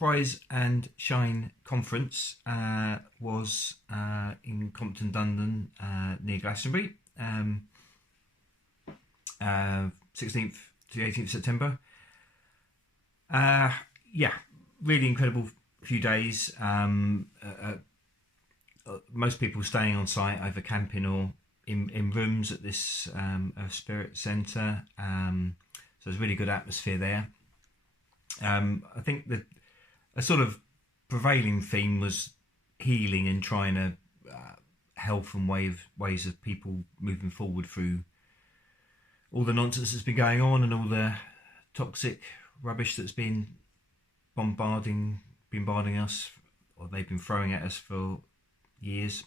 Uprise and Shine conference was in Compton, London, near Glastonbury, 16th to the 18th September. Yeah, really incredible few days. Most people staying on site, either camping or in rooms at this Earth Spirit Centre. So there's really good atmosphere there. I think that a sort of prevailing theme was healing and trying to health and ways of people moving forward through all the nonsense that's been going on and all the toxic rubbish that's been bombarding us, or they've been throwing at us for years,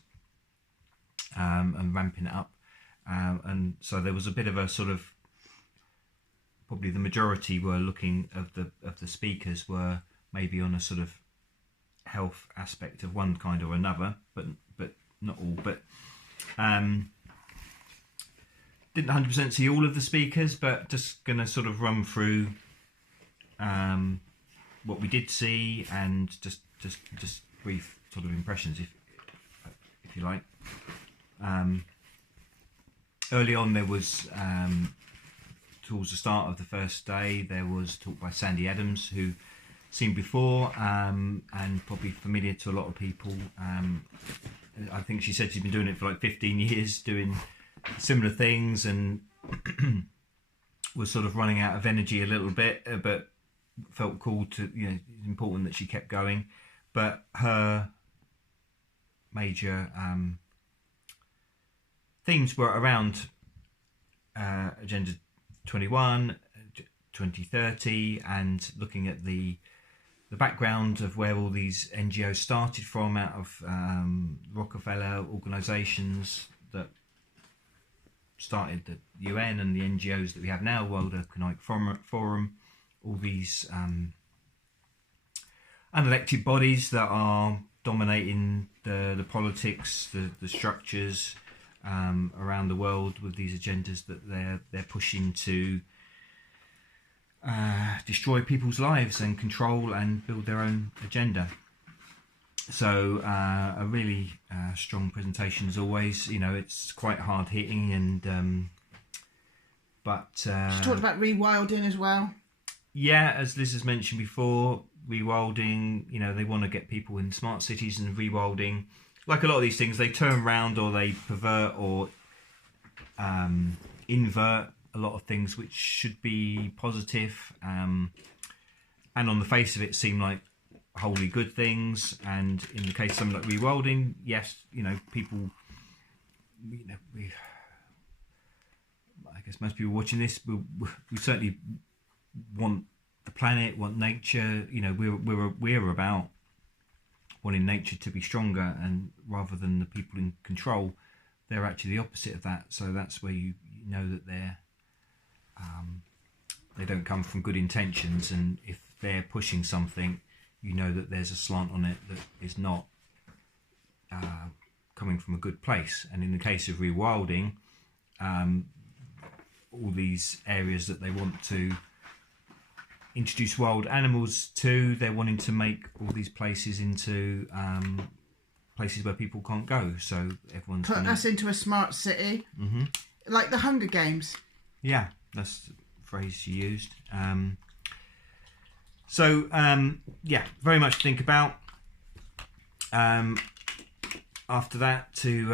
and ramping it up. And so there was a bit of a sort of, probably the majority were looking of the speakers were maybe on a sort of health aspect of one kind or another, but not all. But didn't 100% see all of the speakers, but just going to sort of run through what we did see and just brief sort of impressions, if you like. Early on, there was towards the start of the first day, there was talk by Sandy Adams, who seen before and probably familiar to a lot of people. I think she said she's been doing it for like 15 years, doing similar things, and was sort of running out of energy a little bit, but felt called to, it's important that she kept going. But her major themes were around Agenda 21, 2030, and looking at the background of where all these NGOs started from, out of Rockefeller organisations that started the UN and the NGOs that we have now, World Economic Forum, all these unelected bodies that are dominating the politics, the structures around the world, with these agendas that they're pushing to destroy people's lives and control and build their own agenda. So a really strong presentation as always. It's quite hard hitting, and but she talked about rewilding as well. Yeah, as Liz has mentioned before, rewilding. They want to get people in smart cities, and rewilding, like a lot of these things, they turn around or they pervert or invert a lot of things which should be positive, and on the face of it seem like wholly good things. And in the case of something like rewilding, yes, people, I guess most people watching this, we certainly want the planet, want nature. We're about wanting nature to be stronger, and rather than the people in control, they're actually the opposite of that. So that's where you know that they don't come from good intentions, and if they're pushing something, that there's a slant on it that is not coming from a good place. And in the case of rewilding, all these areas that they want to introduce wild animals to, they're wanting to make all these places into places where people can't go. So everyone's put us into a smart city, like the Hunger Games. Yeah, that's the phrase she used. Very much to think about. After that, to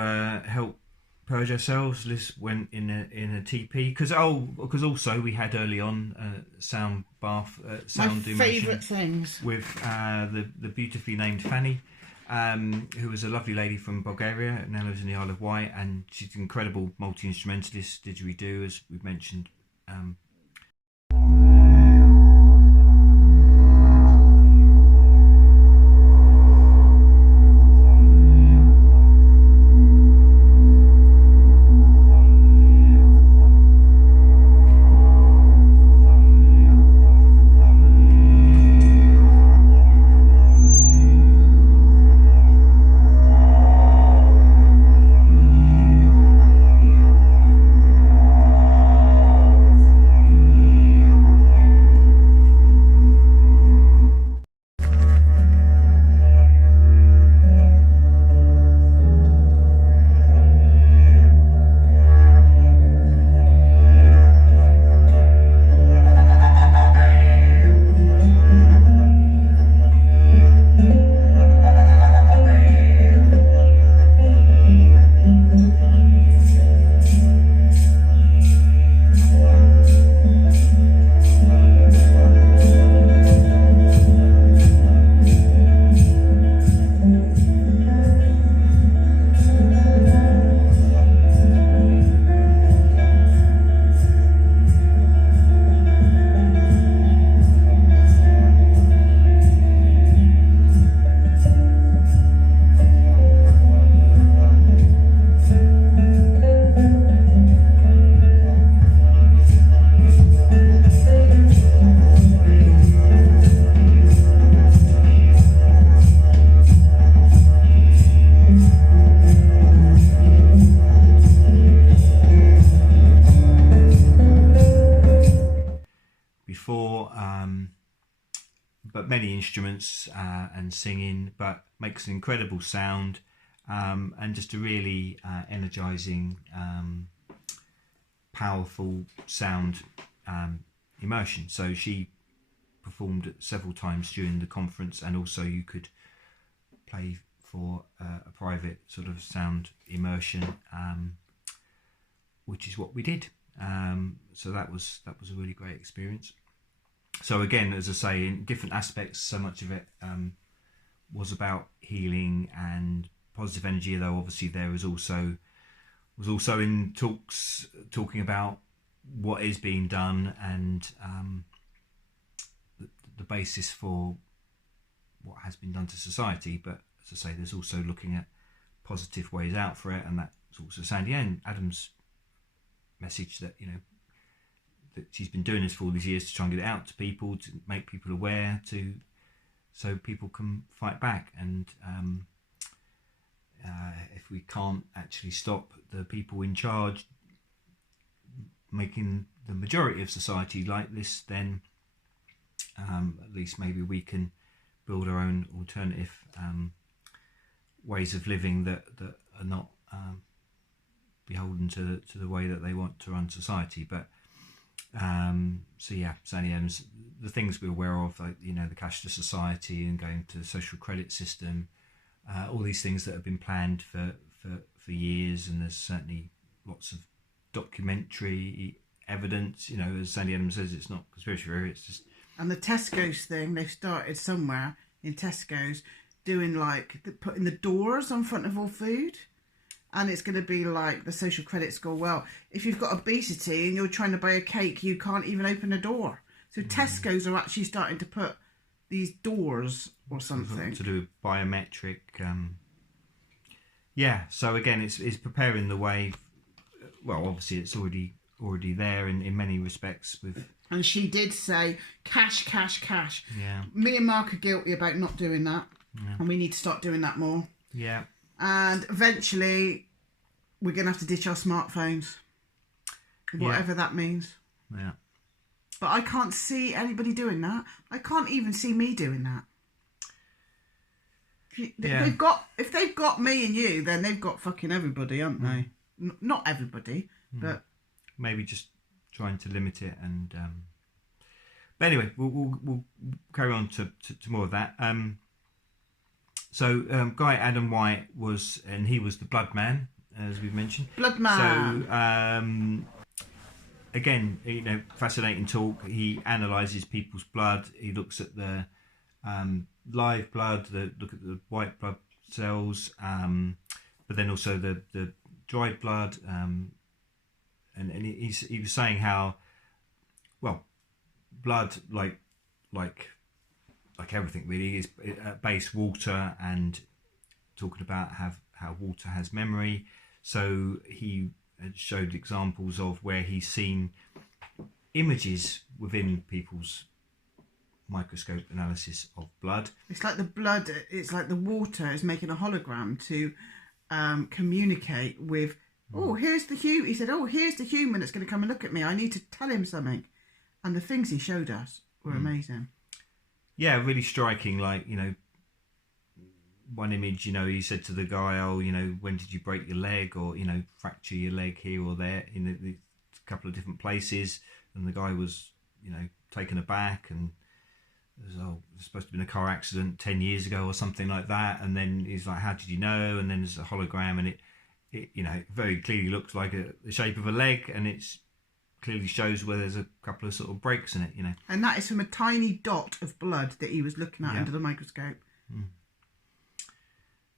help purge ourselves, Liz went in a TP because also we had early on sound bath, sound my favourite things with the beautifully named Fanny, who was a lovely lady from Bulgaria, now lives in the Isle of Wight, and she's an incredible multi-instrumentalist, didgeridoo, as we've mentioned. before, but many instruments and singing, but makes an incredible sound, and just a really energizing, powerful sound immersion. So she performed several times during the conference, and also you could play for a private sort of sound immersion, which is what we did. So that was a really great experience. So again, as I say, in different aspects, so much of it was about healing and positive energy, though obviously there was also in talking about what is being done, and the basis for what has been done to society. But as I say, there's also looking at positive ways out for it, and that's also Sandy and Adam's message that, that she's been doing this for all these years to try and get it out to people, to make people aware, so people can fight back. And if we can't actually stop the people in charge making the majority of society like this, then at least maybe we can build our own alternative ways of living that are not beholden to the way that they want to run society. But so yeah, Sandy Adams, the things we're aware of, like, the cashless society and going to the social credit system, all these things that have been planned for years, and there's certainly lots of documentary evidence. As Sandy Adams says, it's not conspiracy theory, it's just. And the Tesco's thing, they've started somewhere in Tesco's doing putting the doors on front of all food. And it's going to be like the social credit score. Well, if you've got obesity and you're trying to buy a cake, you can't even open a door. So Tesco's are actually starting to put these doors or something. To do with biometric. So again, it's preparing the way. Well, obviously it's already there in many respects with. And she did say, cash. Yeah. Me and Mark are guilty about not doing that. Yeah. And we need to start doing that more. Yeah. And eventually we're going to have to ditch our smartphones. Whatever that means. Yeah. But I can't see anybody doing that. I can't even see me doing that. Yeah. If they've got me and you, then they've got fucking everybody, haven't they? Not everybody, but... Maybe just trying to limit it, and but anyway, we'll carry on to more of that. So guy Adam Wight was the blood man, as we've mentioned. Blood man. So again, fascinating talk. He analyses people's blood. He looks at the live blood, look at the white blood cells, but then also the dried blood. And he was saying how, well, blood, like everything really, is at base water, and talking about how water has memory. So he showed examples of where he's seen images within people's microscope analysis of blood. It's like the water is making a hologram to communicate with. Oh, here's the human. He said, here's the human that's going to come and look at me. I need to tell him something. And the things he showed us were amazing. Yeah, really striking. Like, one image, he said to the guy, when did you break your leg, or, fracture your leg here or there, in a couple of different places. And the guy was, taken aback, and it was supposed to have been a car accident 10 years ago or something like that. And then he's like, how did you know? And then there's a hologram, and it very clearly looks like the shape of a leg, and it's clearly shows where there's a couple of sort of breaks in it, And that is from a tiny dot of blood that he was looking at under the microscope.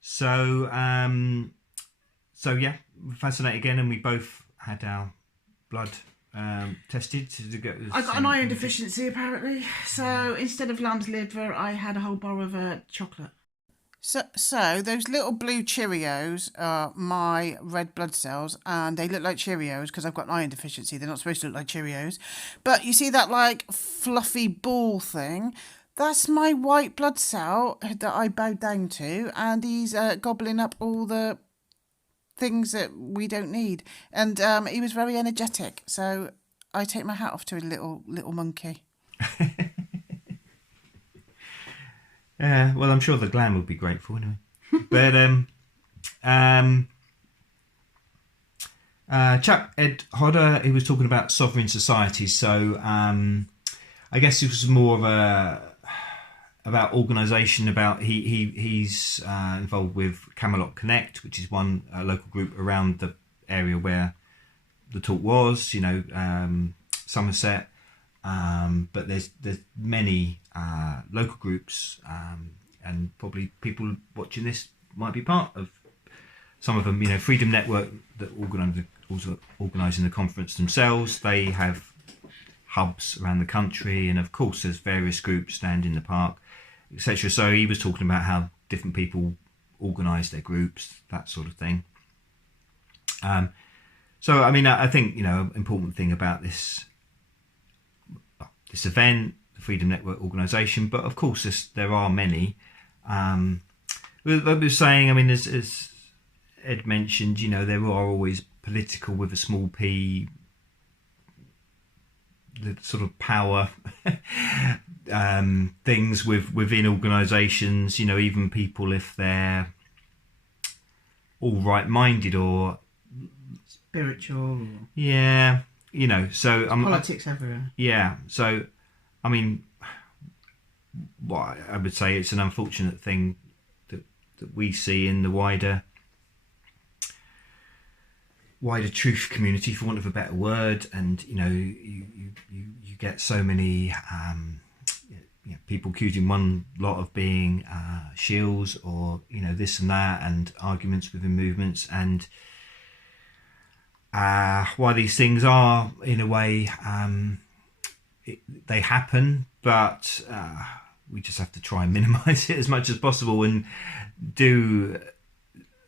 So yeah, fascinating again, and we both had our blood tested to get. I got an iron deficiency apparently, so instead of lamb's liver, I had a whole bar of chocolate. So those little blue Cheerios are my red blood cells, and they look like Cheerios because I've got an iron deficiency. They're not supposed to look like Cheerios. But you see that fluffy ball thing? That's my white blood cell that I bowed down to, and he's gobbling up all the things that we don't need. And he was very energetic, so I take my hat off to a little monkey. Well, I'm sure the Glam would be grateful anyway. But Chuck Ed Hodder, he was talking about sovereign societies. So I guess it was more of about organisation. About he's involved with Camelot Connect, which is one local group around the area where the talk was. Somerset. But there's many local groups, and probably people watching this might be part of some of them. Freedom Network, that organising the conference themselves. They have hubs around the country, and of course there's various groups stand in the park, etc. So he was talking about how different people organise their groups, that sort of thing. So I mean, I think important thing about this event, the Freedom Network organisation, but of course there are many. Like we were saying, I mean, as Ed mentioned, there are always political with a small p, the sort of power things within organisations. Even people, if they're all right-minded or spiritual, yeah. So politics everywhere. Yeah. So, I mean, what I would say, it's an unfortunate thing that we see in the wider truth community, for want of a better word. And you get so many people accusing one lot of being shills, or this and that, and arguments within movements. And why these things are, in a way, they happen, but we just have to try and minimise it as much as possible, and do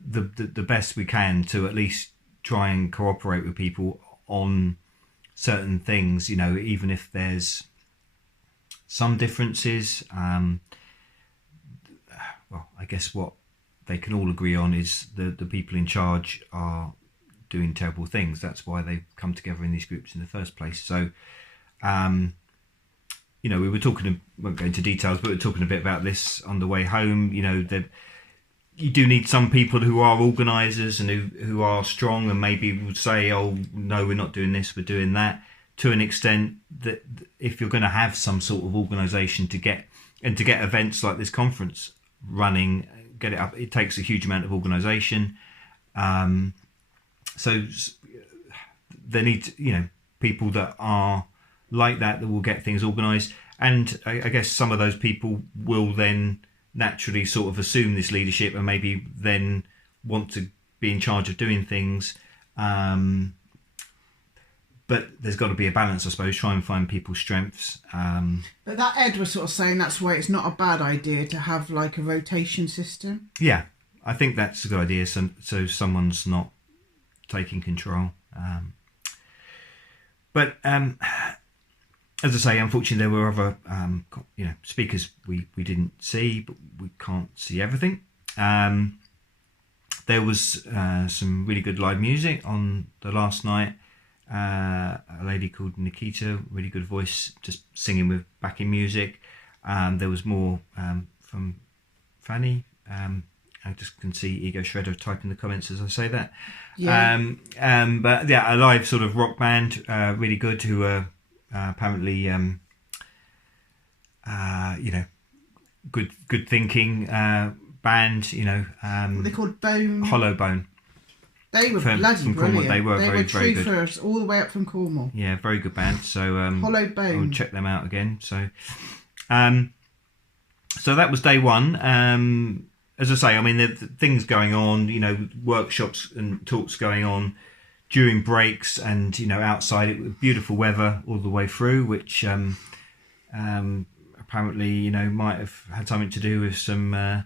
the best we can to at least try and cooperate with people on certain things, even if there's some differences. Well, I guess what they can all agree on is the people in charge are doing terrible things. That's why they've come together in these groups in the first place. So, we were talking, won't go into details, but we were talking a bit about this on the way home. That you do need some people who are organisers and who are strong, and maybe would say, oh, no, we're not doing this, we're doing that, to an extent that if you're going to have some sort of organisation to get events like this conference running, get it up, it takes a huge amount of organisation. So they need, people that are like that will get things organised. And I guess some of those people will then naturally sort of assume this leadership, and maybe then want to be in charge of doing things. But there's got to be a balance, I suppose, try and find people's strengths. But that Ed was sort of saying that's why it's not a bad idea to have like a rotation system. Yeah, I think that's a good idea. So someone's not taking control. But as I say, unfortunately, there were other speakers we didn't see, but we can't see everything. There was some really good live music on the last night. A lady called Nikita, really good voice, just singing with backing music. There was more from Fanny. I just can see Ego Shredder type in the comments as I say that. Yeah. But yeah, a live sort of rock band, really good, who are apparently, good thinking band. What they called Bone. Hollow Bone. They were bloody from brilliant. They were very, very good. Truthers all the way up from Cornwall. Yeah, very good band. So Hollow Bone. I'll check them out again. So, so that was day one. As I say, I mean, there are things going on. Workshops and talks going on during breaks, and outside. It was beautiful weather all the way through, which apparently might have had something to do with some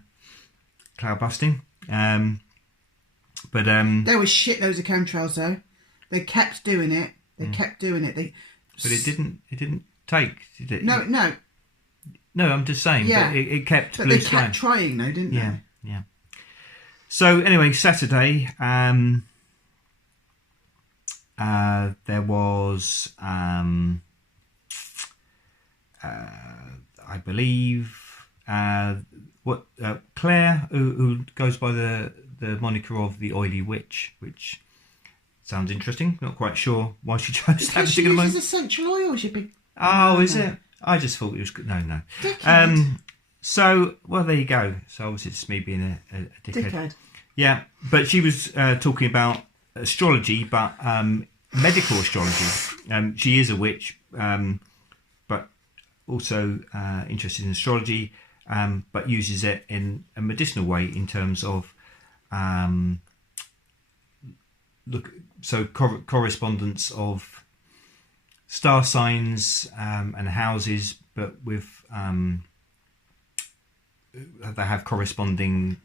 cloud busting. But there was shitloads of chemtrails though. They kept doing it. They kept doing it. But it didn't take, did it? No. No, I'm just saying. Yeah. But it kept. But they kept trying though, didn't they? Yeah. So anyway, Saturday, there was I believe Claire, who goes by the moniker of the Oily Witch, which sounds interesting. Not quite sure why she chose that particular moment. She uses essential oils, you big... Oh, is it? I just thought it was good. No. So, well, there you go. So obviously it's me being a dickhead. Yeah, but she was talking about astrology, but medical astrology. She is a witch, but also interested in astrology, but uses it in a medicinal way in terms of correspondence of star signs and houses, but with they have corresponding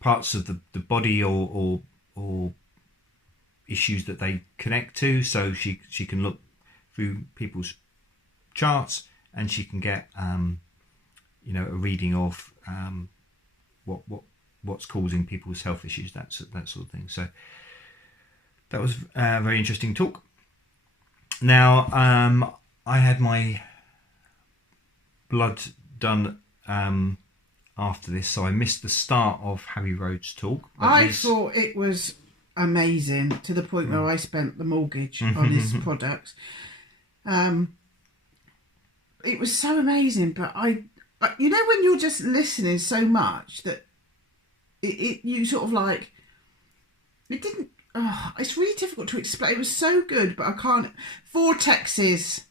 parts of the body or issues that they connect to. So she can look through people's charts and she can get a reading of what's causing people's health issues, that sort of thing. So that was a very interesting talk. Now I had my blood done after this, so I missed the start of Harry Rhodes' talk. I thought it was amazing, to the point where I spent the mortgage on his products. It was so amazing, but I when you're just listening so much that you sort of like, it didn't, it's really difficult to explain. It was so good, but I can't. Vortexes.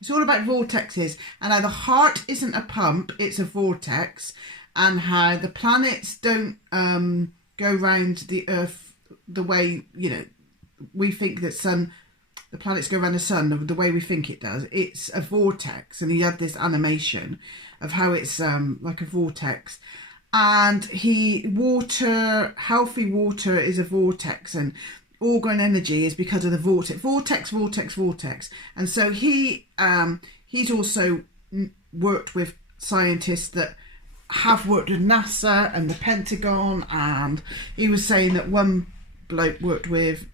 It's all about vortexes and how the heart isn't a pump, it's a vortex, and how the planets don't go round the Earth the way, we think that the planets go around the sun the way we think it does. It's a vortex, and he had this animation of how it's like a vortex. And healthy water is a vortex, and organ energy is because of the vortex. And so he's also worked with scientists that have worked with NASA and the Pentagon, and he was saying that one bloke worked with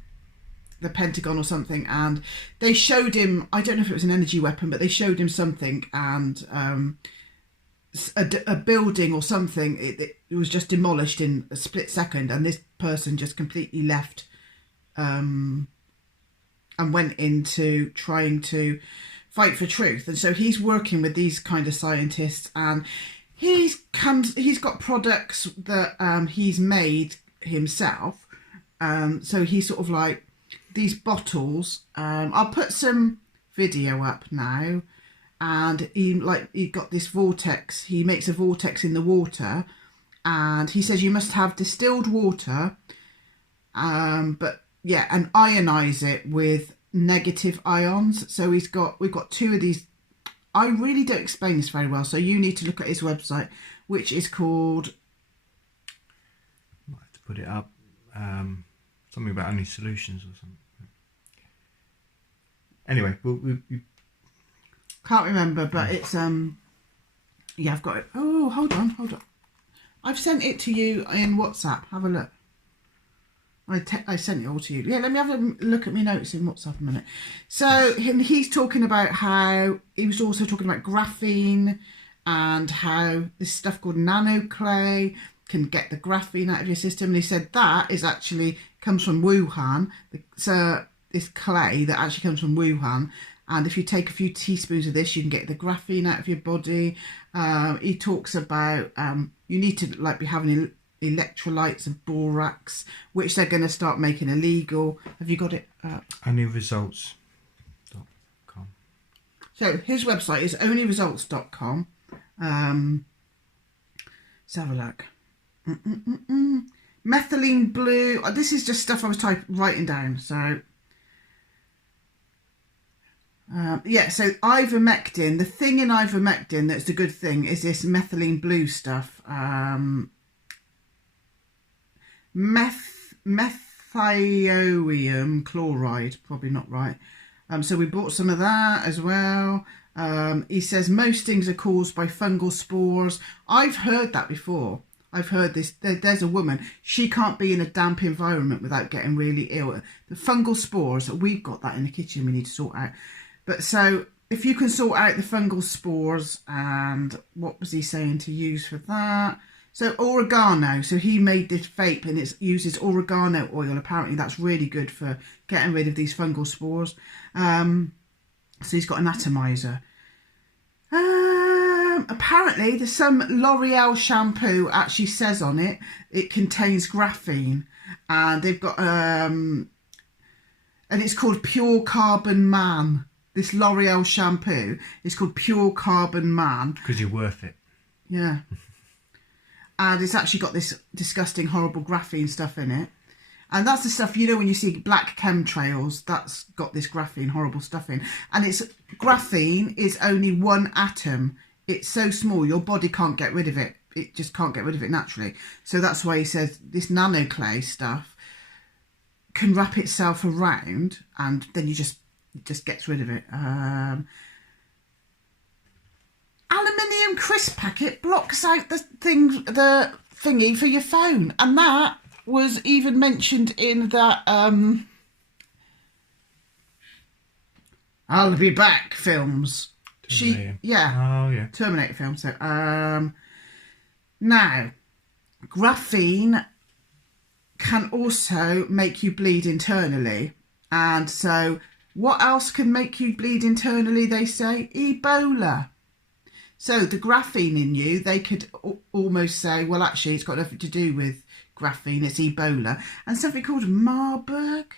the Pentagon or something, and they showed him, I don't know if it was an energy weapon, but they showed him something, and a building or something, it was just demolished in a split second, and this person just completely left and went into trying to fight for truth. And so he's working with these kind of scientists, and he's got products that he's made himself. So he's sort of like these bottles. I'll put some video up now, and he got this vortex. He makes a vortex in the water, and he says you must have distilled water, but yeah, and ionize it with negative ions. So we've got two of these. I really don't explain this very well, so you need to look at his website, which is called, might have to put it up, something about Only Solutions or something. Anyway, we can't remember, but it's yeah, I've got it. Oh, hold on. I've sent it to you in WhatsApp. Have a look. I sent it all to you. Yeah, let me have a look at my notes in WhatsApp a minute. So he's talking about how he was also talking about graphene, and how this stuff called nanoclay can get the graphene out of your system. And he said that is actually comes from Wuhan. So this clay that actually comes from Wuhan. And if you take a few teaspoons of this, you can get the graphene out of your body. He talks about you need to be having electrolytes of borax, which they're going to start making illegal. Have you got it? Onlyresults.com. So his website is onlyresults.com. Let's have a look. Methylene blue. This is just stuff I was writing down. So yeah, so ivermectin. The thing in ivermectin that's the good thing is this methylene blue stuff. Methioium chloride, probably not right. So we bought some of that as well. He says most things are caused by fungal spores. I've heard that before. I've heard this. There's a woman, she can't be in a damp environment without getting really ill. The fungal spores, we've got that in the kitchen we need to sort out. But so if you can sort out the fungal spores, and what was he saying to use for that? So oregano. So he made this vape and it uses oregano oil. Apparently that's really good for getting rid of these fungal spores. So he's got an atomizer. Apparently there's some L'Oreal shampoo actually says on it contains graphene, and they've got and it's called Pure Carbon Man. This L'Oreal shampoo is called Pure Carbon Man. Because you're worth it. Yeah. And it's actually got this disgusting, horrible graphene stuff in it. And that's the stuff, you know, when you see black chemtrails, that's got this graphene, horrible stuff in. And graphene is only one atom. It's so small, your body can't get rid of it. It just can't get rid of it naturally. So that's why he says this nanoclay stuff can wrap itself around, and then it just gets rid of it. Aluminium crisp packet blocks out the thingy for your phone, and that was even mentioned in that I'll Be Back films. Terminator. Oh yeah, Terminator film. So now graphene can also make you bleed internally, and so what else can make you bleed internally? They say Ebola. So the graphene in you, they could almost say, well, actually, it's got nothing to do with graphene. It's Ebola. And something called Marburg.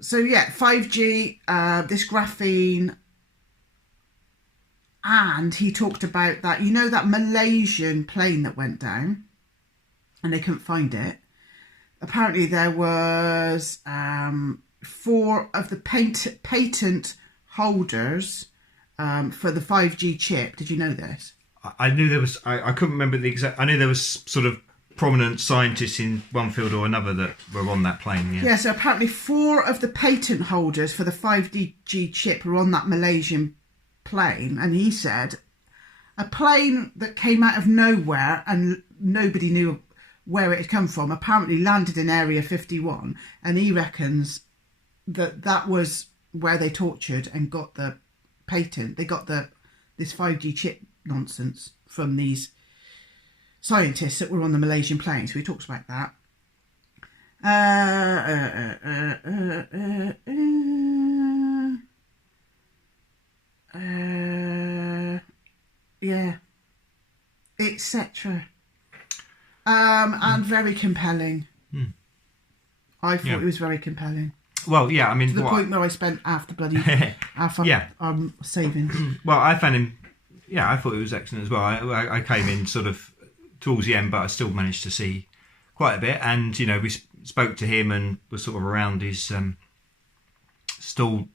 So, yeah, 5G, this graphene. And he talked about that, you know, that Malaysian plane that went down and they couldn't find it. Apparently there was 4 of the patent holders for the 5G chip. Did you know this? I knew there was. I couldn't remember the exact. I knew there was sort of prominent scientists in one field or another that were on that plane. Yeah. So apparently 4 of the patent holders for the 5G chip were on that Malaysian plane, and he said a plane that came out of nowhere and nobody knew where it had come from apparently landed in Area 51, and he reckons that was where they tortured and got the patent. They got this 5G chip nonsense from these scientists that were on the Malaysian plane. So he talks about that. Yeah, etc. And very compelling. I thought it was very compelling. Well, yeah, I mean, to the point where I spent half the bloody savings. Well, I found him. Yeah, I thought it was excellent as well. I came in sort of towards the end, but I still managed to see quite a bit. And you know, we spoke to him and were sort of around his stall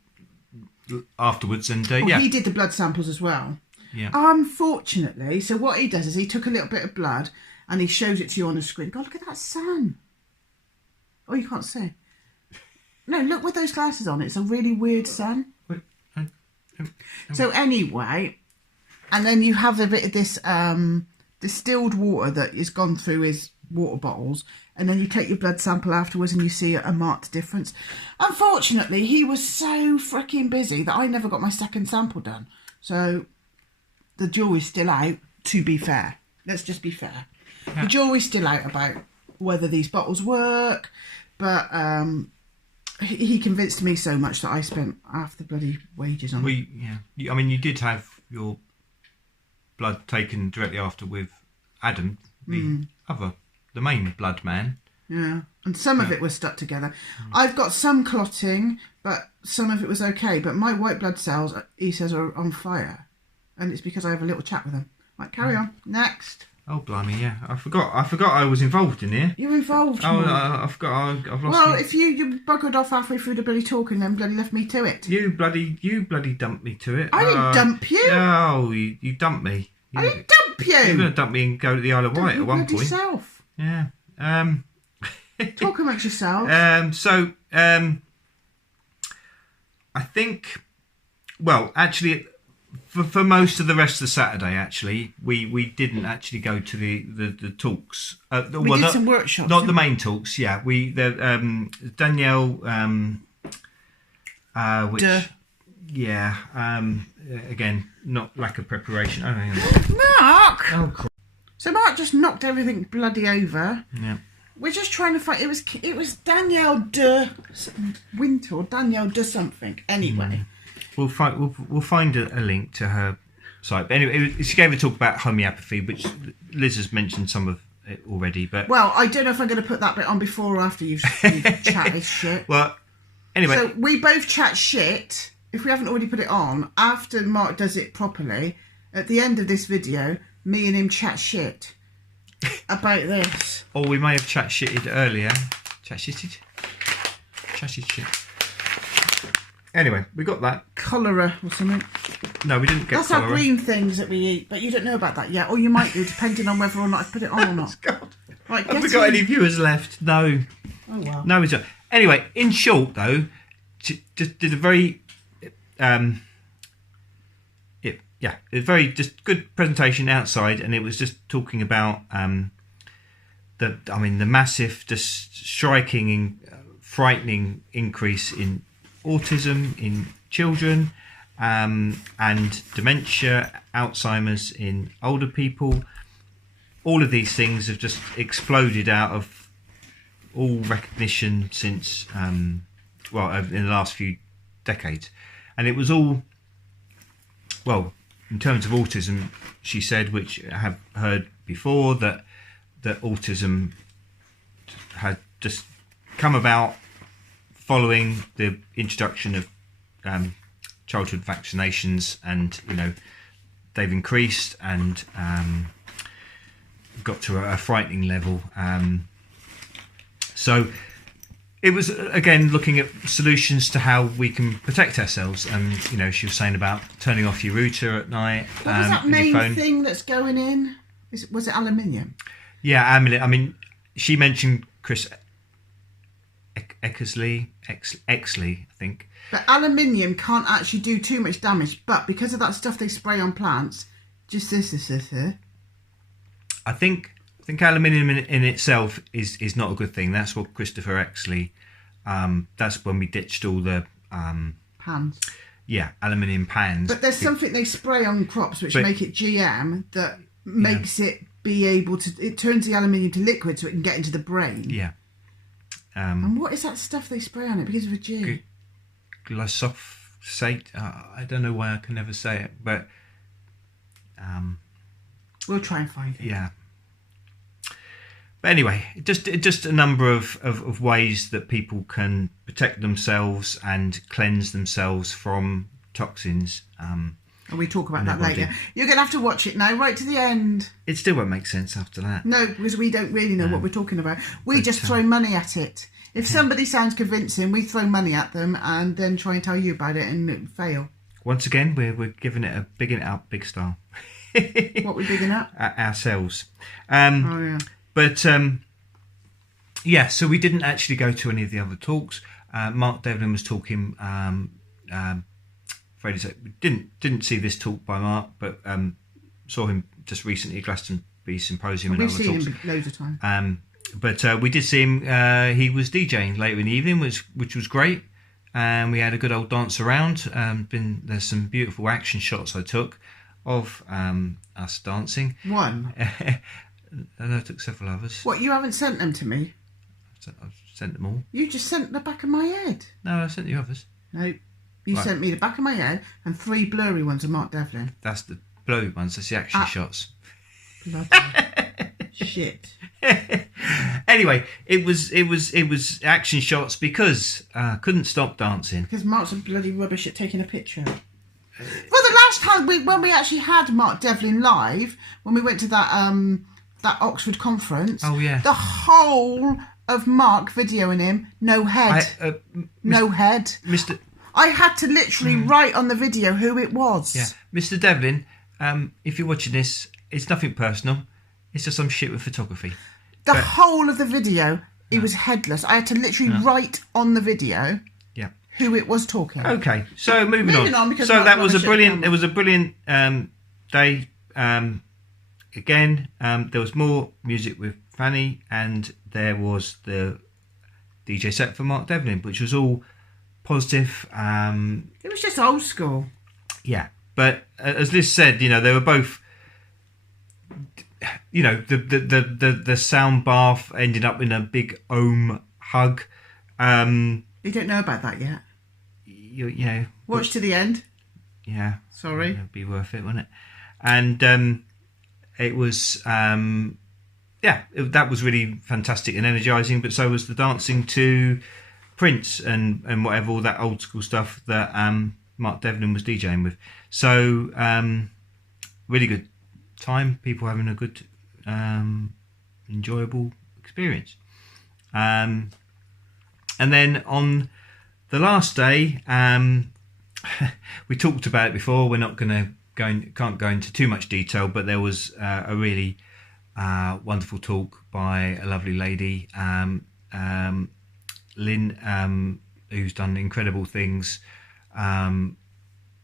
afterwards. And he did the blood samples as well. Yeah. Unfortunately, so what he does is he took a little bit of blood and he shows it to you on the screen. God, look at that sun. Oh, you can't see. No, look with those glasses on. It's a really weird sun. So anyway, and then you have a bit of this distilled water that has gone through his water bottles, and then you take your blood sample afterwards and you see a marked difference. Unfortunately, he was so freaking busy that I never got my second sample done. So the jury's still out, to be fair. Let's just be fair. Yeah. The jury's still out about whether these bottles work, but he convinced me so much that I spent half the bloody wages on it. I mean, you did have your blood taken directly after with Adam, the main blood man. Yeah, and some of it was stuck together. I've got some clotting, but some of it was okay. But my white blood cells, he says, are on fire, and it's because I have a little chat with them. Right, carry on. Next. Oh, blimey, yeah. I forgot I was involved in here. You're involved. Oh, I forgot. I've lost. Well, if you buggered off halfway through the bloody talk and then bloody left me to it. You bloody dumped me to it. I didn't dump you. Oh, you dumped me. I didn't dump you. You're going to dump me and go to the Isle of Wight at one point. Yourself. Yeah. Talk amongst yourselves. I think, well, actually, for most of the rest of the Saturday, actually, we didn't actually go to the talks. We did some workshops. Not the main talks. Yeah, Danielle. Again, not lack of preparation. Oh, hang on. Mark. Oh, cool. So Mark just knocked everything bloody over. Yeah. We're just trying to find. It was Danielle de Winter or Danielle de something. Anyway, we'll find a link to her site. But anyway, she gave a talk about homeopathy, which Liz has mentioned some of it already. But well, I don't know if I'm going to put that bit on before or after you've chatted shit. Well, anyway, so we both chat shit. If we haven't already put it on, after Mark does it properly, at the end of this video, me and him chat shit about this. Or we may have chat-shitted earlier. Chat-shitted? Chatted shit. Anyway, we got that. Cholera or something. No, we didn't get That's cholera. our green things that we eat, but you don't know about that yet. Or you might do, depending on whether or not I put it on or not. God. Right, have we got any viewers left? No. Oh, well. No, we don't. Anyway, in short, though, just did a very... a very just good presentation outside, and it was just talking about the massive, just striking, frightening increase in autism in children, and dementia, Alzheimer's in older people. All of these things have just exploded out of all recognition since in the last few decades, and it was all in terms of autism, she said, which I have heard before, that autism had just come about following the introduction of childhood vaccinations, and they've increased and got to a frightening level. So it was, again, looking at solutions to how we can protect ourselves. And, she was saying about turning off your router at night. What was that main thing that's going in? Was it aluminium? Yeah, I mean, she mentioned Chris Eckersley, I think. But aluminium can't actually do too much damage. But because of that stuff they spray on plants, just this here. I think aluminium in itself is not a good thing. That's what Christopher Eckersley. That's when we ditched all the pans. Yeah, aluminium pans. But there's something they spray on crops which make it GM that makes it be able to. It turns the aluminium to liquid so it can get into the brain. Yeah. And what is that stuff they spray on it? Because of a G. Glyphosate. I don't know why I can never say it, but we'll try and find it. Yeah. But anyway, just a number of ways that people can protect themselves and cleanse themselves from toxins. And we talk about that later. You're going to have to watch it now, right to the end. It still won't make sense after that. No, because we don't really know what we're talking about. We just throw money at it. If somebody sounds convincing, we throw money at them and then try and tell you about it and fail. Once again, we're giving it bigging it up big style. What we're bigging up? Ourselves. Yeah. But so we didn't actually go to any of the other talks. Mark Devlin was talking. Freddie said we didn't see this talk by Mark, but saw him just recently at Glastonbury Symposium and we've other seen talks. him loads of times. But we did see him. He was DJing later in the evening, which was great. And we had a good old dance around. There's some beautiful action shots I took of us dancing. One. And I took several others. What, you haven't sent them to me? I've sent them all. You just sent the back of my head. No, I sent the others. No, you sent me the back of my head and 3 blurry ones of Mark Devlin. That's the blurry ones. That's the action shots. Bloody shit. Anyway, it was action shots because I couldn't stop dancing. Because Mark's a bloody rubbish at taking a picture. Well, the last time when we actually had Mark Devlin live, when we went to that Oxford conference. Oh yeah. The whole of Mark videoing him, no head, no head. I had to literally write on the video who it was. Yeah, Mr. Devlin, if you're watching this, it's nothing personal. It's just some shit with photography. The whole of the video, he was headless. I had to literally write on the video who it was talking. Okay, so moving on. Because so that was a brilliant. It was a brilliant day. Again, there was more music with Fanny, and there was the DJ set for Mark Devlin, which was all positive. It was just old school. Yeah, but as Liz said, they were both. The sound bath ended up in a big Ohm hug. You don't know about that yet. Watch to the end. Yeah, sorry, it'd be worth it, wouldn't it? And it was that was really fantastic and energizing. But so was the dancing to Prince and whatever, all that old school stuff that Mark Devlin was DJing with. So really good time, people having a good enjoyable experience. And then on the last day, we talked about it before, we're not can't go into too much detail, but there was a really wonderful talk by a lovely lady, Lynn, who's done incredible things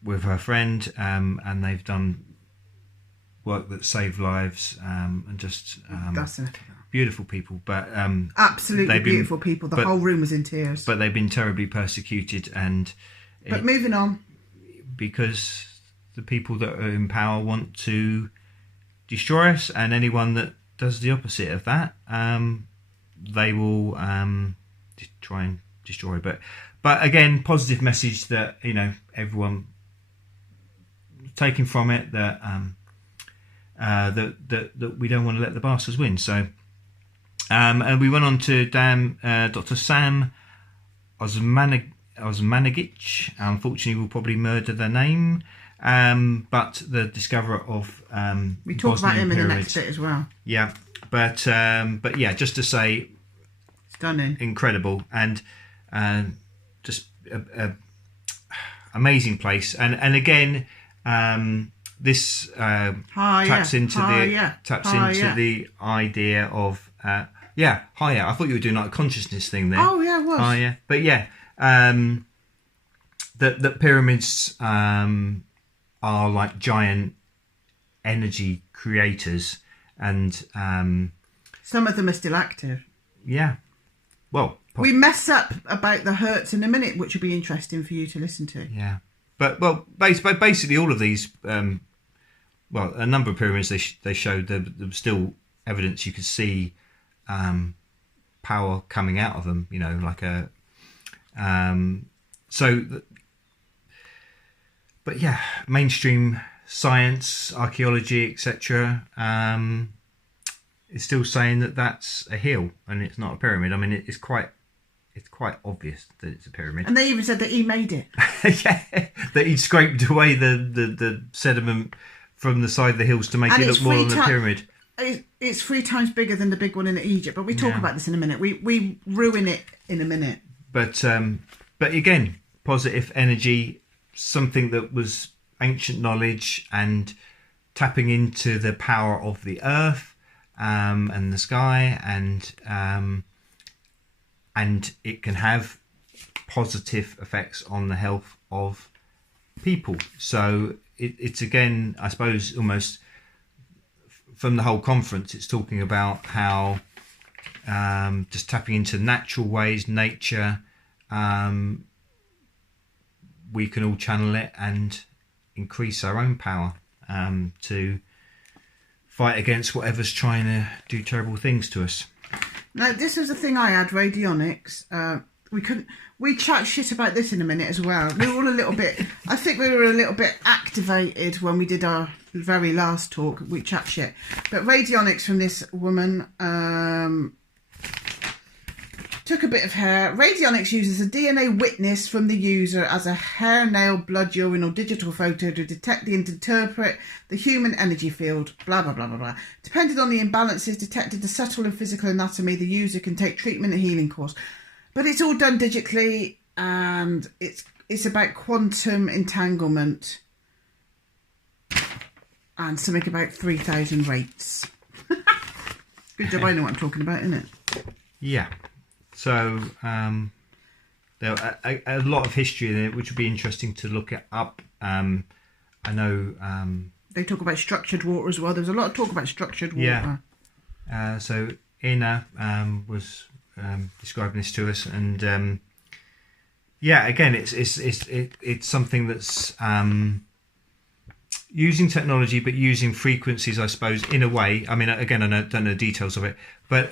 with her friend, and they've done work that saved lives, and just that's it. Beautiful people, but absolutely beautiful people. The whole room was in tears. But they've been terribly persecuted, but moving on, because the people that are in power want to destroy us, and anyone that does the opposite of that, they will try and destroy. But again, positive message that everyone taking from it, that that we don't want to let the bastards win. So, and we went on to Dr. Sam Osmanagic. Unfortunately, we'll probably murder the name. But the discoverer of we talk Bosnian about him pyramids. in the next bit as well. Yeah, but yeah, just to say, stunning, incredible, and just a amazing place. And again, this taps into the idea of higher. I thought you were doing like a consciousness thing there. Oh yeah, it was. Higher, but yeah, that pyramids are like giant energy creators, and some of them are still active. Yeah, well, we mess up about the Hertz in a minute, which will be interesting for you to listen to. Yeah, but basically all of these, a number of pyramids they showed there was still evidence you could see power coming out of them. Like a but yeah, mainstream science, archaeology, etc. Is still saying that that's a hill and it's not a pyramid. I mean, it's quite obvious that it's a pyramid. And they even said that he made it. Yeah, that he'd scraped away the sediment from the side of the hills to make it look more than a pyramid. It's 3 times bigger than the big one in Egypt, but we talk about this in a minute. We ruin it in a minute. But again, positive energy, something that was ancient knowledge, and tapping into the power of the earth and the sky, and it can have positive effects on the health of people. So it's again, I suppose, almost from the whole conference, it's talking about how just tapping into natural ways, nature, we can all channel it and increase our own power to fight against whatever's trying to do terrible things to us. Now, this was the thing I had, Radionics. We chat shit about this in a minute as well. We were all a little bit, I think we were a little bit activated when we did our very last talk. We chat shit. But Radionics from this woman took a bit of hair. Radionics uses a DNA witness from the user as a hair, nail, blood, urine or digital photo to detect and interpret the human energy field, blah, blah, blah, blah, blah. Depending on the imbalances detected, the subtle and physical anatomy, the user can take treatment and healing course. But it's all done digitally, and it's about quantum entanglement and something about 3,000 rates. Good job, I know what I'm talking about, innit? Yeah. So, There are a lot of history in it, which would be interesting to look up. I know they talk about structured water as well. There's a lot of talk about structured water. Yeah. So Ina was describing this to us, and again, it's something that's using technology, but using frequencies, I suppose, in a way. I mean, again, I don't know the details of it, but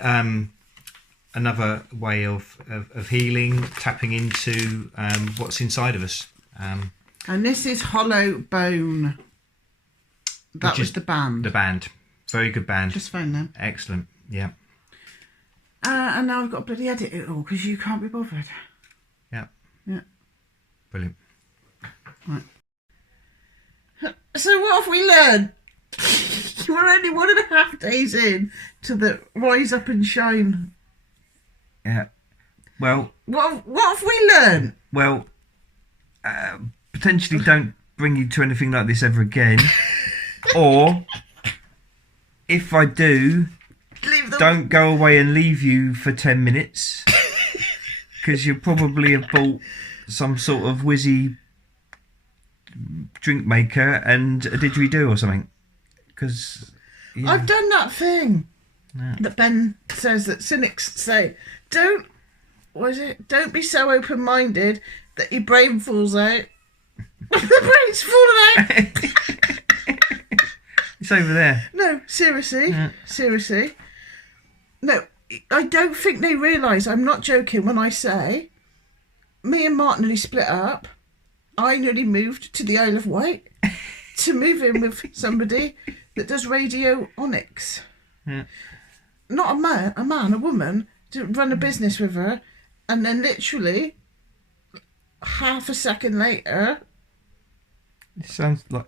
another way of healing, tapping into what's inside of us. And this is Hollow Bone. That was the band. The band. Very good band. Just found them. Excellent. Yeah. And now I've got to bloody edit it all because you can't be bothered. Yeah. Yeah. Brilliant. Right. So what have we learned? We're only 1.5 days in to the Rise Up and Shine. Yeah. Well. What have we learned? Well, potentially don't bring you to anything like this ever again. Or, if I do, don't go away and leave you for 10 minutes. Because you probably have bought some sort of whizzy drink maker and a didgeridoo or something. Because I've done that thing that Ben says that cynics say. Don't be so open-minded that your brain falls out. The brain's falling out. It's over there. No, seriously. Yeah. Seriously. No, I don't think they realise, I'm not joking when I say, me and Mark nearly split up. I nearly moved to the Isle of Wight to move in with somebody that does radionics. Yeah. Not a woman, to run a business with her, and then literally half a second later. It sounds like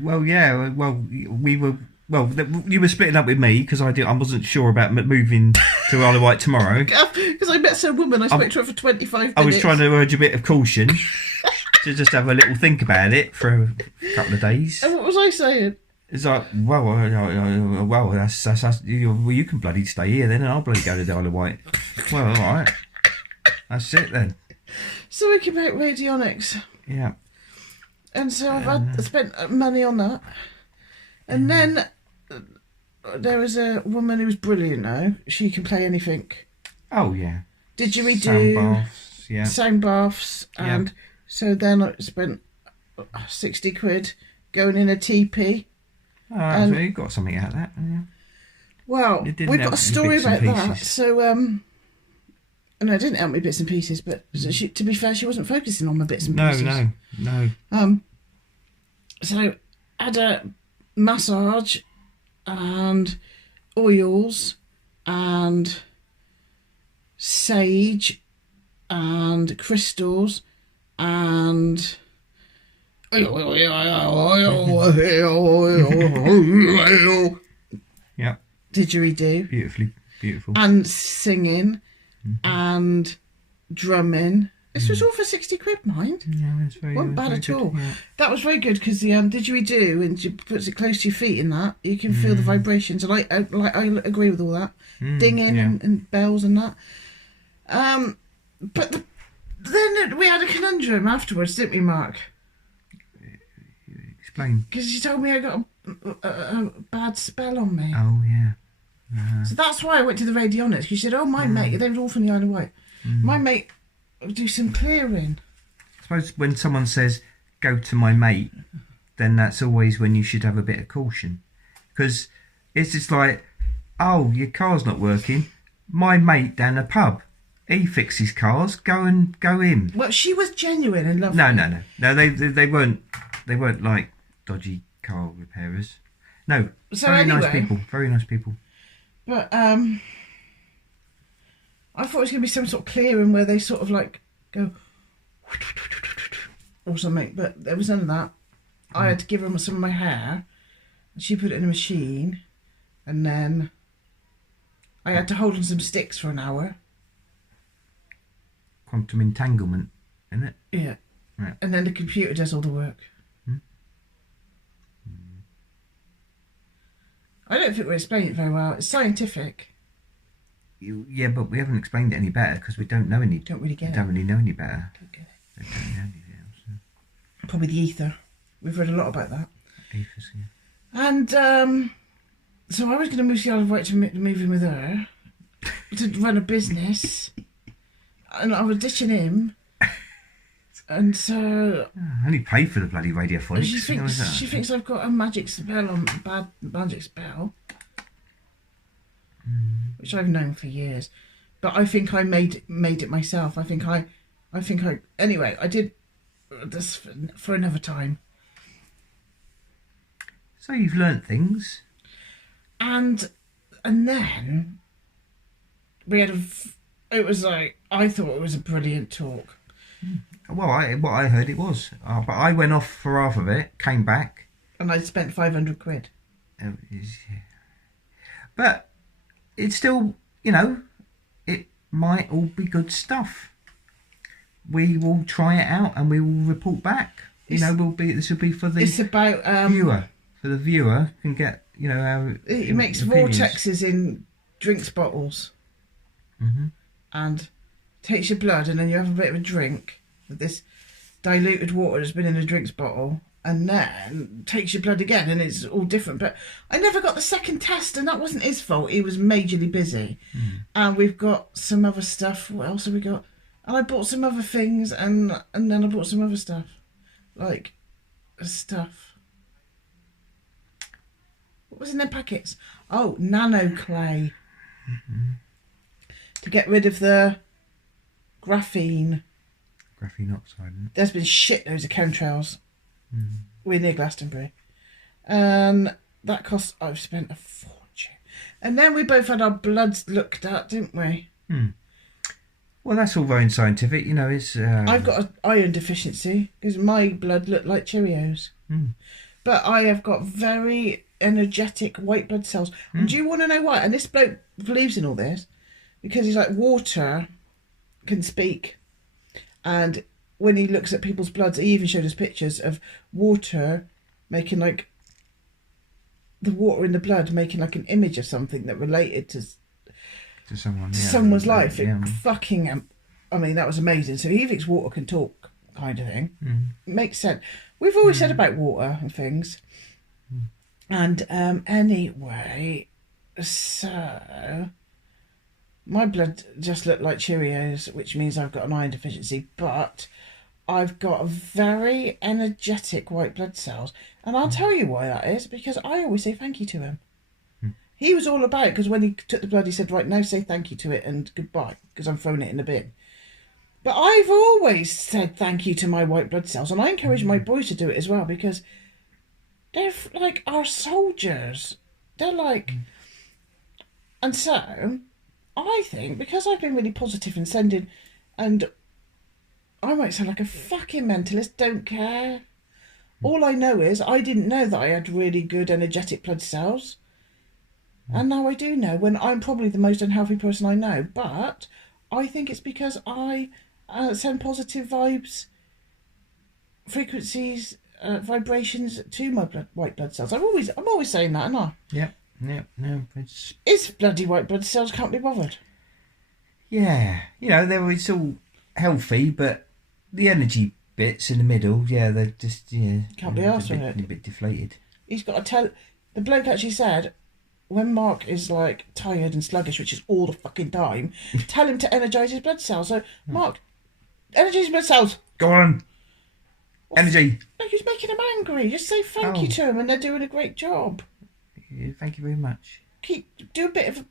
well, yeah. Well, we were. Well, you were splitting up with me because I wasn't sure about moving to Isle of Wight tomorrow. Because I met some woman, I spoke to her for 25 minutes. I was trying to urge a bit of caution to just have a little think about it for a couple of days. And what was I saying? It's like, well, that's you can bloody stay here then, and I'll bloody go to the Isle of Wight. Well, all right, that's it then. So we came out radionics. Yeah. And so I've spent money on that. And then there was a woman who was brilliant now. She can play anything. Oh, yeah. Didgeridoo. Sound baths, yeah. Sound baths. And so then I spent 60 quid going in a teepee. Oh, so you got something out of that. Yeah. Well, we've got a story about that. So, and it didn't help me bits and pieces, but to be fair, she wasn't focusing on my bits and pieces. No. So I had a massage and oils and sage and crystals and yeah, didgeridoo, beautiful, and singing and drumming. This was all for 60 quid, mind. Yeah, that's very wasn't bad at all. Yeah. That was very good because the didgeridoo, and you puts it close to your feet in that, you can feel the vibrations. I agree with all that. Dinging and bells and that. But then we had a conundrum afterwards, didn't we, Mark? Explain. Because you told me I got a bad spell on me. Oh, yeah. So that's why I went to the Radionics. You said, oh, my mate, they were all from the Isle of Wight. My mate do some clearing. I suppose when someone says go to my mate, then that's always when you should have a bit of caution, because it's just like, oh, your car's not working, my mate down the pub, he fixes cars, go in. Well, she was genuine and lovely. No, they weren't like dodgy car repairers. No, so very nice people. But I thought it was going to be some sort of clearing where they sort of like go or something, but there was none of that. I had to give her some of my hair, and she put it in a machine, and then I had to hold on some sticks for an hour. Quantum entanglement, isn't it? Yeah. Right. And then the computer does all the work. I don't think we explained it very well. It's scientific. Yeah, but we haven't explained it any better because we don't know any. Don't really get we it. don't really know any better. Don't get it. They don't know anything else. So. Probably the ether. We've read a lot about that. Ethos, yeah. And so I was going to move to the Isle of Wight to move in with her to run a business, and I was ditching him. And so I only paid for the bloody radiophonics. She thinks I've got a magic spell on bad magic spell, which I've known for years. But I think I made it myself. I think I anyway. I did this for another time. So you've learnt things, and then we had it was like I thought it was a brilliant talk. Well, what I heard it was, but I went off for half of it, came back, and I spent 500 quid. But it's still, it might all be good stuff. We will try it out and we will report back. This will be for the. It's about viewer. So the viewer can get, our. It makes opinions. vortexes in drinks bottles, and takes your blood, and then you have a bit of a drink with this diluted water that's been in a drinks bottle, and then takes your blood again, and it's all different. But I never got the second test, and that wasn't his fault. He was majorly busy. And we've got some other stuff. What else have we got? And I bought some other things, and then I bought some other stuff, like stuff. What was in their packets? Oh, nano clay to get rid of the graphene. Graphene oxide. There's been shitloads of chemtrails. We're near Glastonbury. And that cost, I've spent a fortune. And then we both had our bloods looked at, didn't we? Well, that's all very scientific, it's... I've got an iron deficiency because my blood looked like Cheerios. But I have got very energetic white blood cells. And do you want to know why? And this bloke believes in all this because he's like, water can speak. And when he looks at people's bloods, he even showed us pictures of water making like the water in the blood making like an image of something that related to someone, someone's life. Fucking, I mean, that was amazing. So he thinks water can talk, kind of thing. Makes sense. We've always said about water and things. And anyway, so my blood just looked like Cheerios, which means I've got an iron deficiency, but I've got very energetic white blood cells. And I'll tell you why that is, because I always say thank you to him. He was all about, because when he took the blood, he said, right, now say thank you to it and goodbye, because I'm throwing it in the bin. But I've always said thank you to my white blood cells, and I encourage my boys to do it as well, because they're like our soldiers. They're like... And so, I think, because I've been really positive and sending... And I might sound like a fucking mentalist, don't care. All I know is I didn't know that I had really good energetic blood cells. And now I do know, when I'm probably the most unhealthy person I know. But I think it's because I send positive vibes, frequencies, vibrations to my white blood cells. I'm always saying that, aren't I? Yep. It's bloody white blood cells can't be bothered. Yeah, it's all healthy, but the energy bits in the middle, they're just can't be arsed with it. A bit deflated. He's got to tell. The bloke actually said, when Mark is like tired and sluggish, which is all the fucking time, tell him to energise his blood cells. So, Mark, energise his blood cells. Go on. Energy. No, he's making him angry. Just say thank you to him, and they're doing a great job. Yeah, thank you very much. Do a bit of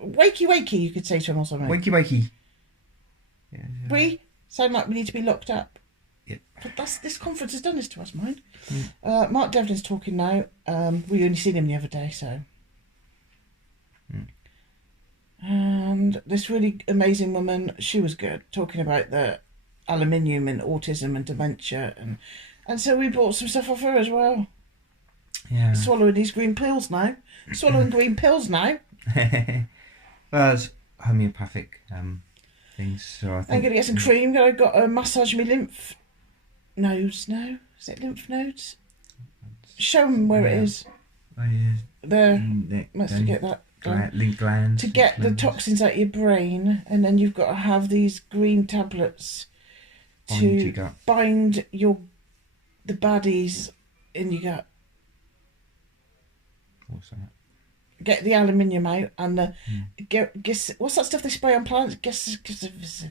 wakey, you could say to him or something. Wakey. Yeah. We sound like we need to be locked up. Yep. But this conference has done this to us, mind. Mark Devlin's talking now. We only seen him the other day, so. And this really amazing woman, she was good, talking about the aluminium and autism and dementia, and so we bought some stuff off her as well. Yeah. Swallowing these green pills now. Well, it's homeopathic things, so I think... I'm going to get some cream. I've got to massage my lymph nodes now. Is it lymph nodes? Show them where it is. Oh, yeah. There. Let's get that system glands, to get the toxins out of your brain, and then you've got to have these green tablets to bind the baddies in your gut. What's that? Get the aluminium out and what's that stuff they spray on plants? Sulfate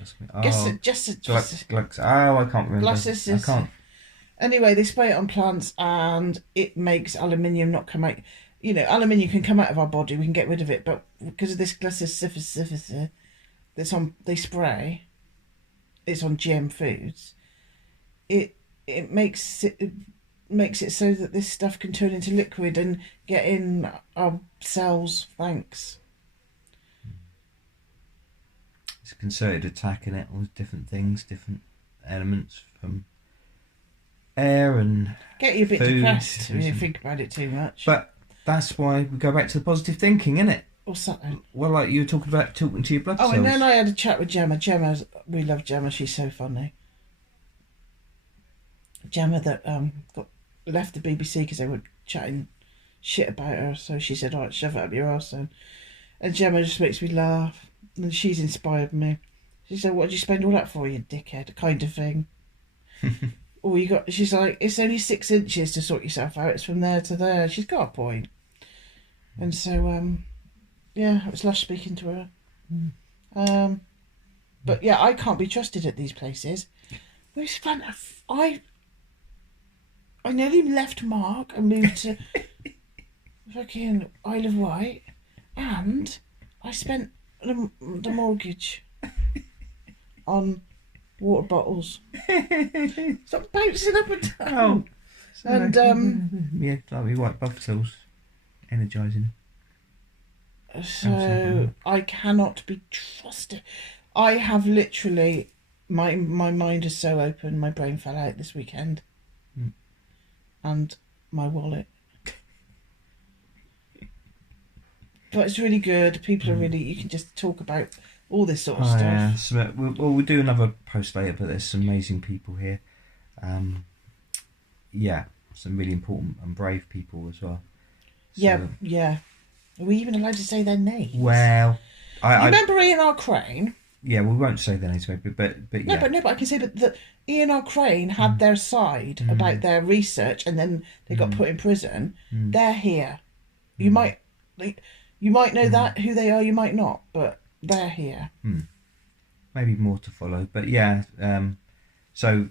or something. I can't remember. I can't. Anyway, they spray it on plants and it makes aluminium not come out. You know, aluminium can come out of our body. We can get rid of it, but because of this glyphosate that's on, they spray. It's on GM foods. It makes it so that this stuff can turn into liquid and get in our cells. Thanks. It's a concerted attack in it, all different things, different elements from air and get you a bit food, depressed when you think about it too much. But that's why we go back to the positive thinking, innit? Or something. Well, like you were talking about talking to your blood cells. And then I had a chat with Gemma. We love Gemma. She's so funny. Gemma that got left the BBC because they were chatting shit about her. So she said, "All right, shove it up your arse." And Gemma just makes me laugh. And she's inspired me. She said, "What did you spend all that for, you dickhead?" Kind of thing. She's like, "It's only 6 inches to sort yourself out. It's from there to there." She's got a point. And so, yeah, it was lush speaking to her. But yeah, I can't be trusted at these places. We spent I nearly left Mark and moved to fucking Isle of Wight, and I spent the mortgage on water bottles. Stop bouncing up and down. Yeah, like white buff cells, energising. So I cannot be trusted. I have literally my mind is so open. My brain fell out this weekend, and my wallet. But it's really good. People are really. You can just talk about all this sort of stuff. Yeah. So, we'll do another post later, but there's some amazing people here. Yeah, some really important and brave people as well. So, yeah. Are we even allowed to say their names? Well, I remember Ian R. Crane. Yeah, we won't say their names, maybe, but yeah. But I can say that Ian R. Crane had their side about their research, and then they got put in prison. They're here. You might know that who they are. You might not, but they're here. Maybe more to follow, but yeah. So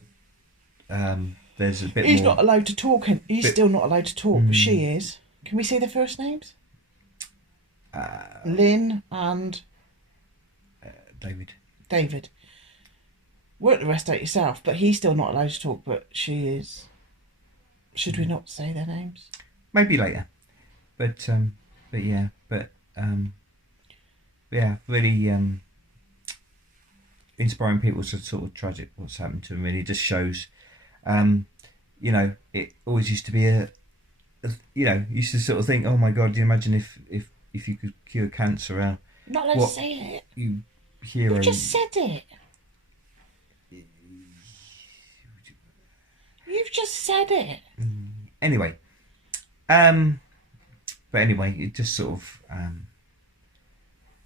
there's a bit. He's more... not allowed to talk, and he's still not allowed to talk. But she is. Can we say their first names? Lynn and David. Work the rest out yourself, but he's still not allowed to talk, but she is. Should we not say their names? Maybe later. But yeah, really inspiring people to sort of tragic what's happened to them. Really just shows, it always used to be used to sort of think, oh my God, do you imagine if you could cure cancer? Not allowed to say it. You just said it. You've just said it. Anyway, it just sort of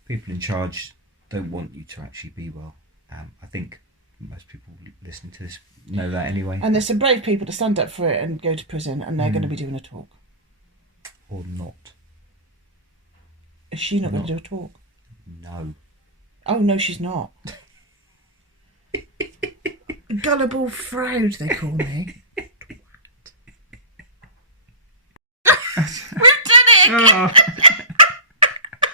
people in charge don't want you to actually be well. I think most people listening to this know that anyway. And there's some brave people to stand up for it and go to prison, and they're going to be doing a talk. Or not. Is she not going to do a talk? No. Oh, no, she's not. Gullible fraud, they call me. We've done it! Oh.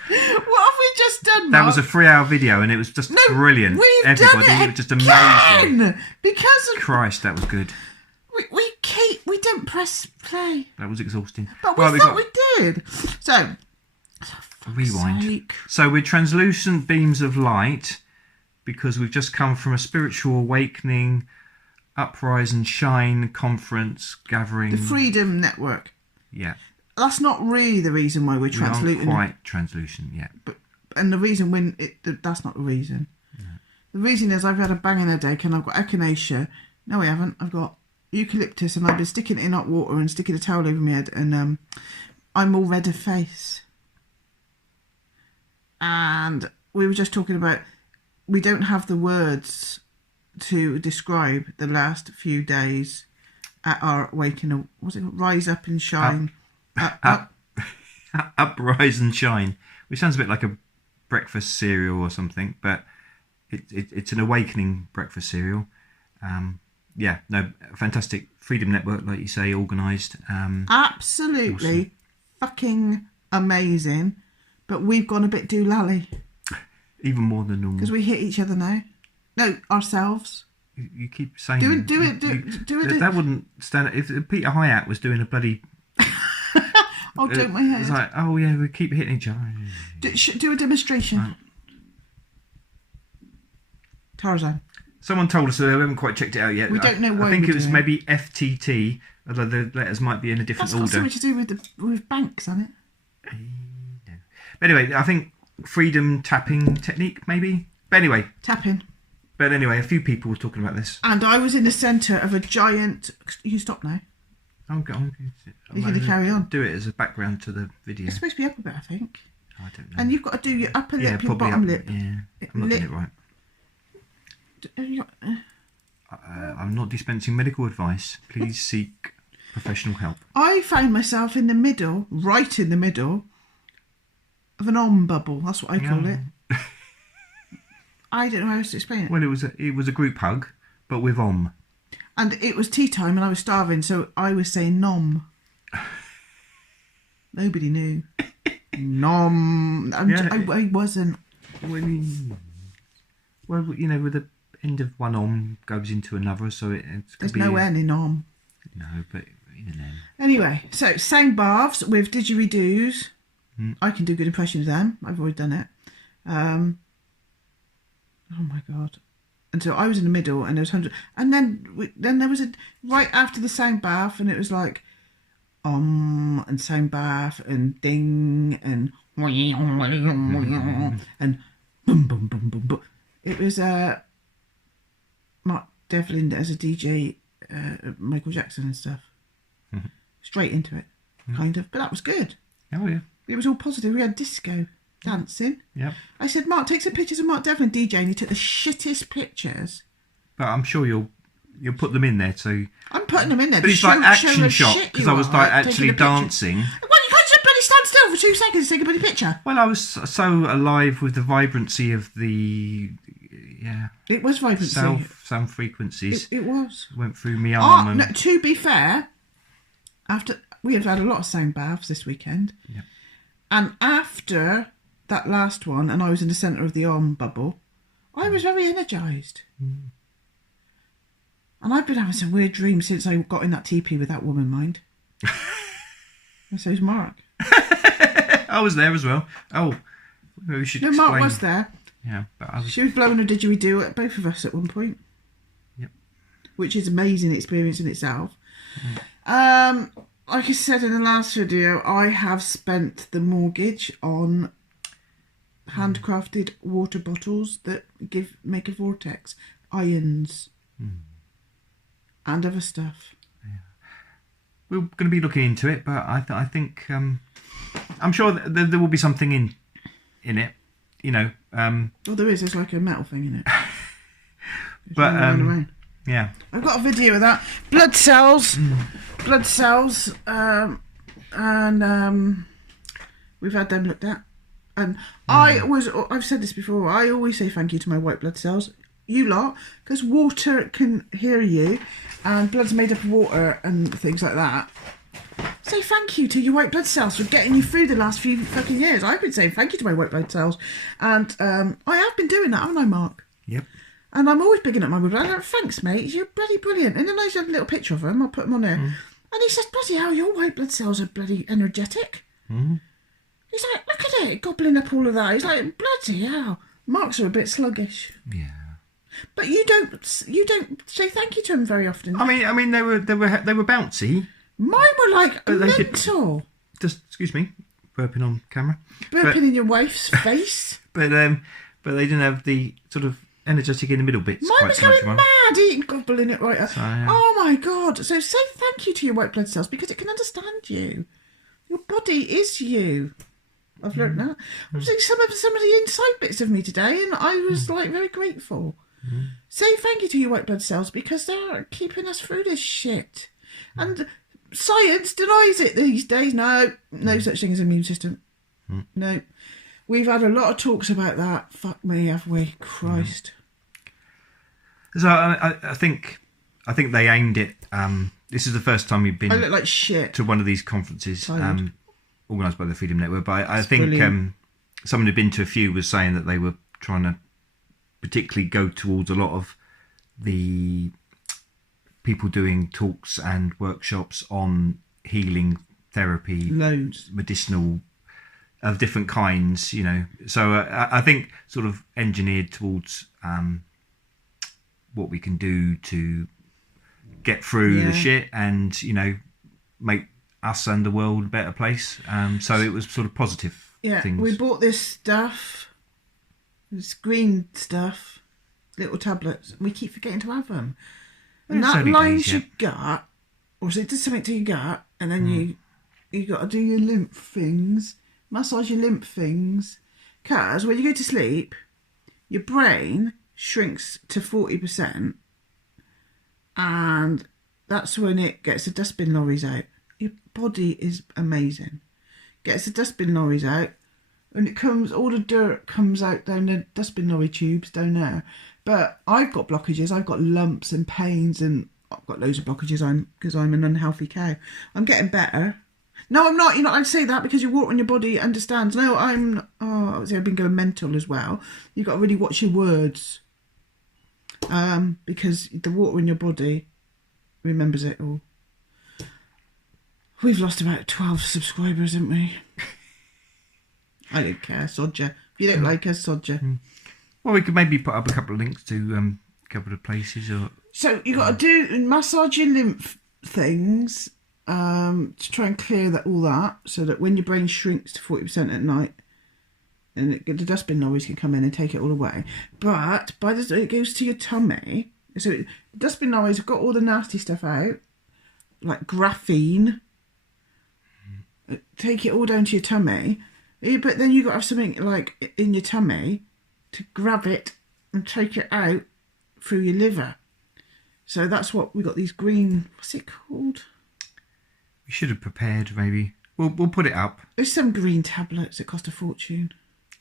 What have we just done, Mark? That was a 3-hour video and it was just brilliant. We've done it just amazing. Because of... Christ, that was good. We don't press play. That was exhausting. But we thought we did. So... Rewind. Sake. So we're translucent beams of light because we've just come from a spiritual awakening, Uprise and Shine conference gathering. The Freedom Network. Yeah. That's not really the reason why we're translucent. Not quite translucent yet. And the reason that's not the reason. No. The reason is I've had a banging headache and I've got echinacea. No, I haven't. I've got eucalyptus, and I've been sticking it in hot water and sticking a towel over my head, and I'm all red of face. And we were just talking about, we don't have the words to describe the last few days at our waking. What's it called? Rise up and shine. Uprise and shine, which sounds a bit like a breakfast cereal or something, but it's an awakening breakfast cereal. Fantastic Freedom Network, like you say, organised. Absolutely awesome. Fucking amazing. But we've gone a bit doolally. Even more than normal. Because we hit each other now. No, ourselves. You keep saying... Do it. That wouldn't stand... If Peter Hiatt was doing a bloody... Oh, don't my head. It's like, oh yeah, we keep hitting each other. Do a demonstration. Right. Tarzan. Someone told us, so we haven't quite checked it out yet. We don't know why. I think it was maybe FTT, although the letters might be in a different order. That's got something to do with banks, hasn't it? No. But anyway, I think freedom tapping technique, maybe. But anyway, tapping. But anyway, a few people were talking about this. And I was in the centre of a giant... You can stop now. I'm going You're going to carry on. Do it as a background to the video. It's supposed to be up a bit, I think. I don't know. And you've got to do your upper lip, your bottom lip. Yeah, I'm not doing it right. I'm not dispensing medical advice. Please seek professional help. I found myself in the middle, right in the middle, of an om bubble. That's what I call it. I don't know how else to explain it. Well, it was a group hug, but with om. And it was tea time and I was starving, so I was saying nom. Nobody knew. Nom. I wasn't. Well, you know, with the end of one om goes into another, so there's no N in om. No, but in an N. Anyway, so sound baths with didgeridoos. I can do good impressions of them. I've already done it. Oh my God. And so I was in the middle, and there was hundreds, and then there was a right after the sound bath, and it was like and sound bath and ding and and boom boom boom boom boom. It was Mark Devlin as a DJ, Michael Jackson and stuff. Straight into it, kind of, but that was good. Oh yeah, it was all positive. We had disco. Dancing. Yeah. I said, Mark, take some pictures of Mark Devlin DJ, and he took the shittest pictures. But I'm sure you'll put them in there too. I'm putting them in there. But it's like action shot, because I was like actually dancing. Well, you can't just bloody stand still for 2 seconds to take a bloody picture. Well, I was so alive with the vibrancy of the It was vibrancy. Sound frequencies. It was. Went through my arm. No, to be fair, after we have had a lot of sound baths this weekend, and after that last one, and I was in the centre of the arm bubble, I was very energised. And I've been having some weird dreams since I got in that teepee with that woman, mind. And so's Mark. I was there as well. Oh, we should explain. Mark was there. Yeah, but she was blowing a didgeridoo at both of us at one point. Yep. Which is an amazing experience in itself. Like I said in the last video, I have spent the mortgage on handcrafted water bottles that make a vortex, irons, and other stuff. Yeah. We're going to be looking into it, but I think I'm sure there will be something in it, you know. Oh, there is. There's like a metal thing in it. But yeah, I've got a video of that. Blood cells, and we've had them looked at. And I've said this before, I always say thank you to my white blood cells, you lot, because water can hear you, and blood's made up of water and things like that. Say thank you to your white blood cells for getting you through the last few fucking years. I've been saying thank you to my white blood cells, and I have been doing that, haven't I, Mark? Yep. And I'm always bigging up my blood. I'm like, thanks, mate, you're bloody brilliant. And then I have a little picture of him, I'll put them on there. And he says, bloody hell, your white blood cells are bloody energetic. He's like, look at it, gobbling up all of that. He's like, bloody hell. Mark's are a bit sluggish. Yeah. But you don't say thank you to him very often. I mean, they were bouncy. Mine were like mental. Excuse me, burping on camera. Burping in your wife's face. But they didn't have the sort of energetic in the middle bits. Mine was going mad, eating, gobbling it right up. So, yeah. Oh my God. So say thank you to your white blood cells because it can understand you. Your body is you. I've learned that. I'm seeing some of the inside bits of me today, and I was like very grateful. Say thank you to your white blood cells because they're keeping us through this shit. And science denies it these days. No such thing as immune system. No. We've had a lot of talks about that. Fuck me, have we? Christ. So I think they aimed it. This is the first time we've been. I look like shit to one of these conferences organised by the Freedom Network. But I think someone who'd been to a few was saying that they were trying to particularly go towards a lot of the people doing talks and workshops on healing therapy, loads, medicinal. Of different kinds, you know. So I think sort of engineered towards what we can do to get through the shit and, you know, make us and the world a better place. So it was sort of positive things. We bought this stuff, this green stuff, little tablets. We keep forgetting to have them. And that lines your gut, or so it does something to your gut, and then you got to do your lymph things. Massage your lymph things, because when you go to sleep, your brain shrinks to 40%, and that's when it gets the dustbin lorries out. Your body is amazing. Gets the dustbin lorries out, and it comes, all the dirt comes out down the dustbin lorry tubes down there. But I've got blockages, I've got lumps and pains, and I've got loads of blockages because I'm an unhealthy cow. I'm getting better. No, I'm not. You're not allowed to say that because your water in your body understands. No, I'm... Oh, I've been going mental as well. You've got to really watch your words. Because the water in your body remembers it all. We've lost about 12 subscribers, haven't we? I don't care. Sod ya. If you don't like us, sod ya. Well, we could maybe put up a couple of links to a couple of places. So you've got to do massage your lymph things... to try and clear all that, so that when your brain shrinks to 40% at night, and the dustbin lorries can come in and take it all away. But by the time it goes to your tummy, so the dustbin lorries have got all the nasty stuff out, like graphene. Take it all down to your tummy, but then you got to have something like in your tummy to grab it and take it out through your liver. So that's what we got. These green. What's it called? We should have prepared, maybe. We'll put it up. There's some green tablets that cost a fortune.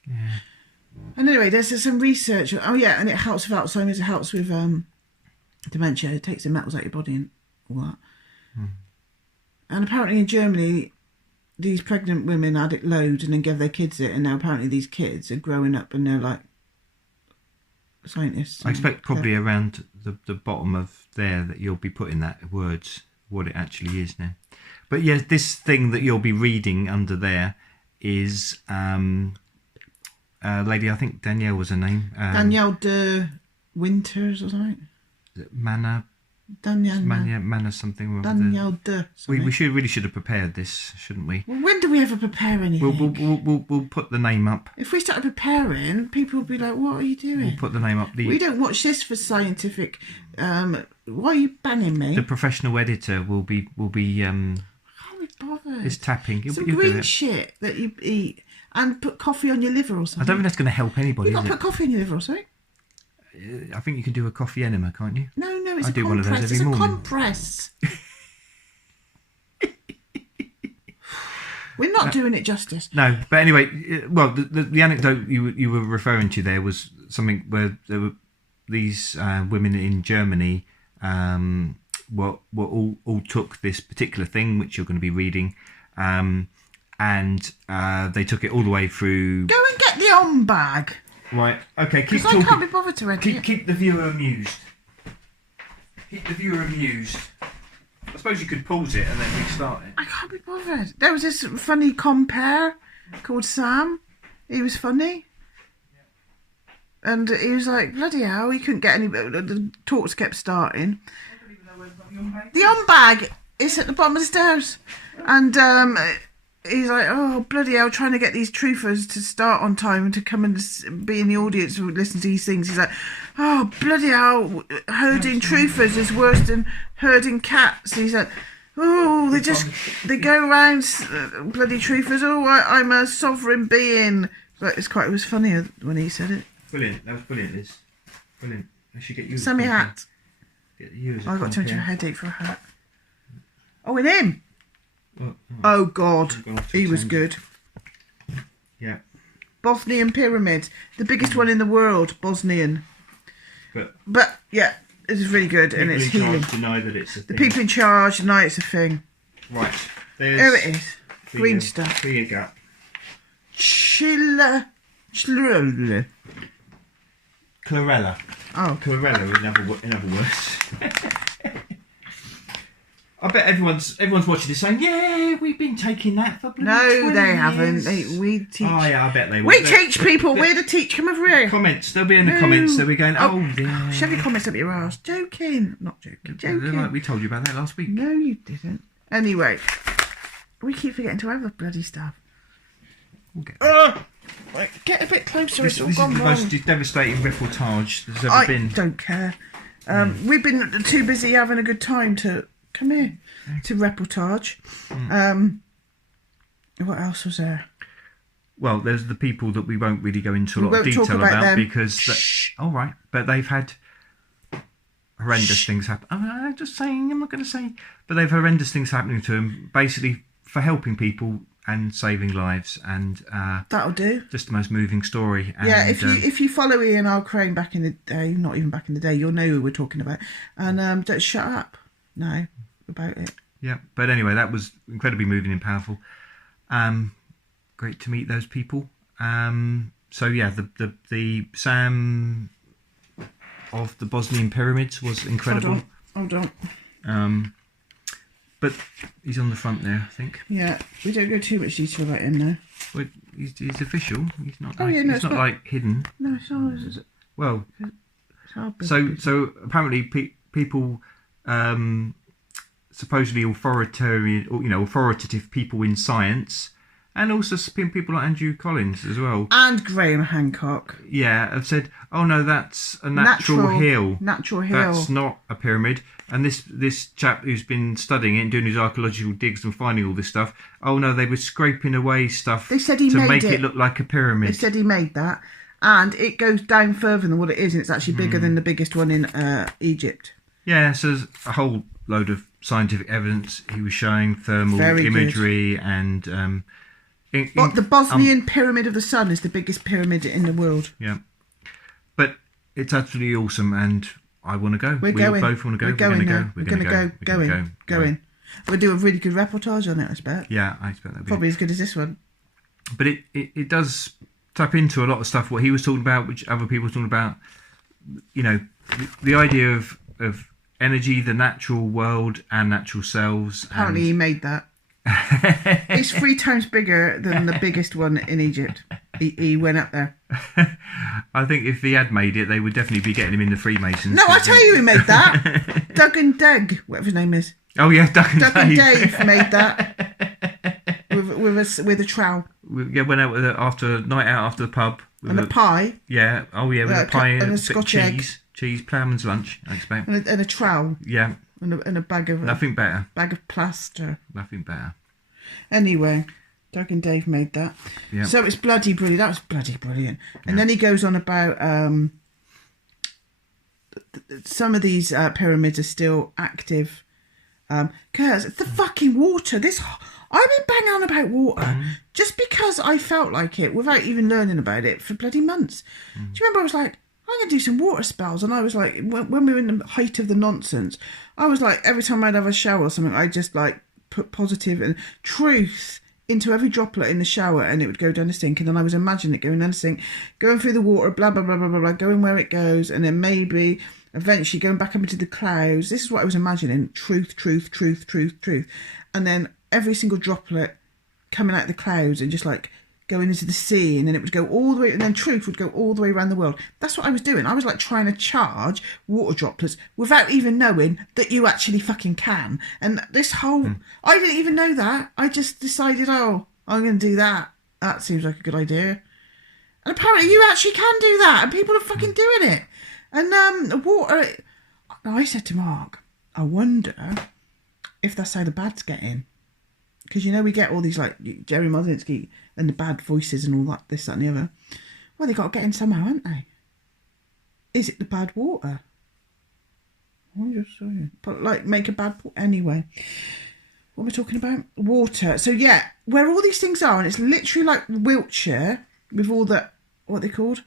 Yeah. And anyway, there's some research. Oh yeah, and it helps with Alzheimer's. It helps with dementia. It takes the metals out of your body and all that. And apparently in Germany, these pregnant women had it loads and then gave their kids it, and now apparently these kids are growing up and they're like scientists. I expect probably around the bottom of there that you'll be putting that words, what it actually is now. But yes, this thing that you'll be reading under there is lady, I think Danielle was her name. Danielle de Winter or something. Manna something. Danielle de something. We really should have prepared this, shouldn't we? Well, when do we ever prepare anything? We'll put the name up. If we started preparing, people would be like, "What are you doing?" We'll put the name up. We don't watch this for scientific. Why are you banning me? The professional editor will be. Can't be bothered. It's tapping. Some green shit that you eat and put coffee on your liver or something. I don't think that's going to help anybody. You got to put coffee on your liver or something. I think you can do a coffee enema, can't you? No, it's I a do compress. one of those every morning. It's a compress. We're not doing it justice. No, but anyway, well, the anecdote you were referring to there was something where there were these women in Germany were all took this particular thing, which you're going to be reading, and they took it all the way through. Go and get the on bag. Right, okay, keep talking. I can't be bothered to read it. Keep the viewer amused. Keep the viewer amused. I suppose you could pause it and then restart it. I can't be bothered. There was this funny compere called Sam. He was funny. And he was like, bloody hell, he couldn't get any... The talks kept starting. The on bag is at the bottom of the stairs. And he's like, oh, bloody hell, trying to get these truthers to start on time and to come and be in the audience and listen to these things. He's like, oh, bloody hell, herding truthers is worse than herding cats. He's like, oh, they go around, bloody truthers, oh, I'm a sovereign being. But it was funnier when he said it. Brilliant, that was brilliant, Liz. Brilliant. I should get you Send me a hat. Get you as a I've got too much of a compere. headache for a hat. Oh, and him. Well, Oh, God, I've gone off he to was change. good. Yeah, Bosnian pyramid, the biggest one in the world, Bosnian. but Yeah, it is really good and it's people in healing. charge deny that it's a The thing. people in charge deny it's a thing. Right, there's There it is. for Green your- stuff. for your gut. Chlorella. Chlorella. Oh, Chlorella, in other words. I bet everyone's watching this saying, yeah, we've been taking that for bloody no, 20 they years. haven't. We teach. Oh yeah, I bet they will. We teach people. We're the teach. Come over here. Comments, they'll be in the comments, they'll be going, Oh, yeah. Shove your comments up your ass. Joking. Not joking. Joking. Like we told you about that last week. No, you didn't. Anyway, we keep forgetting to have the bloody stuff. We'll get there. Right, get a bit closer. This It's all is the gone wrong. most devastating reportage there's ever I been. don't care. We've been too busy having a good time to come here to reportage. What else was there? Well, there's the people that we won't really go into a We lot of won't talk detail about about them. because... all right, but they've had horrendous things happen. I'm just saying, I'm not going to say... But they've horrendous things happening to them, basically for helping people and saving lives, and That'll do. just the most moving story. And, Yeah, if you follow Ian R. Crane back in the day, not even back in the day, you'll know who we're talking about. And don't shut up now about it. Yeah, but anyway, that was incredibly moving and powerful. Great to meet those people. So yeah, the Sam of the Bosnian pyramids was incredible. Hold on. But he's on the front there, I think. Yeah, we don't go too much detail about him now. Well, he's official. He's not. Oh, Like, yeah, no, he's it's not not- like hidden. No, it's ours, is it? Well, It's our business. so apparently people, supposedly authoritarian, or authoritative people in science, and also people like Andrew Collins as well. And Graham Hancock. Yeah, have said, oh no, that's a natural hill. Natural hill. That's not a pyramid. And this chap who's been studying it and doing his archaeological digs and finding all this stuff, oh no, they were scraping away stuff They said he to made make it. it look like a pyramid. They said he made that. And it goes down further than what it is, and it's actually bigger than the biggest one in Egypt. Yeah, so there's a whole load of scientific evidence he was showing, thermal Very good. imagery, and... But the Bosnian Pyramid of the Sun is the biggest pyramid in the world. Yeah. But it's absolutely awesome, and I want to go. We're We going. both want to go. We're going now. We're going to go. Going. Going. We'll do a really good reportage on it, I expect. Yeah, I expect that'll be Probably as good as this one. But it does tap into a lot of stuff what he was talking about, which other people were talking about. The idea of energy, the natural world, and natural selves. Apparently he made that. It's 3 times bigger than the biggest one in Egypt. He went up there. I think if he had made it, they would definitely be getting him in the Freemasons. No, I tell you who made that. Doug and Doug, whatever his name is. Oh yeah, Doug and Doug Dave. and Dave made that with a trowel Yeah, went out after night out after the pub with and a pie Yeah. Oh yeah, with a pie and a bit of Scotch egg. cheese, ploughman's lunch. I expect. and a trowel Yeah. and a bag of Nothing better. plaster. Nothing better. Anyway, Doug and Dave made that. Yeah. So it's bloody brilliant. That was bloody brilliant. And then he goes on about some of these pyramids are still active. Because it's the fucking water. I've been banging on about water just because I felt like it without even learning about it for bloody months. Do you remember I was like, I'm going to do some water spells. And I was like, when we were in the height of the nonsense, I was like, every time I'd have a shower or something, I just like put positive and truth into every droplet in the shower and it would go down the sink. And then I was imagining it going down the sink, going through the water, blah, blah, blah, blah, blah, blah, going where it goes. And then maybe eventually going back up into the clouds. This is what I was imagining. Truth, truth, truth, truth, truth. And then every single droplet coming out of the clouds and just like going into the sea, and then it would go all the way, and then truth would go all the way around the world. That's what I was doing. I was like trying to charge water droplets without even knowing that you actually fucking can. And this whole, I didn't even know that. I just decided, oh, I'm going to do that. That seems like a good idea. And apparently you actually can do that, and people are fucking doing it. And water... I said to Mark, I wonder if that's how the bads get in. Because, you know, we get all these, like, Jerry Mozinski and the bad voices and all that, this, that and the other. Well, they got to get in somehow, haven't they? Is it the bad water? I'm just saying. But, like, make a bad... Anyway. What am I talking about? Water. So, yeah, where all these things are, and it's literally like Wiltshire with all the... What are they called?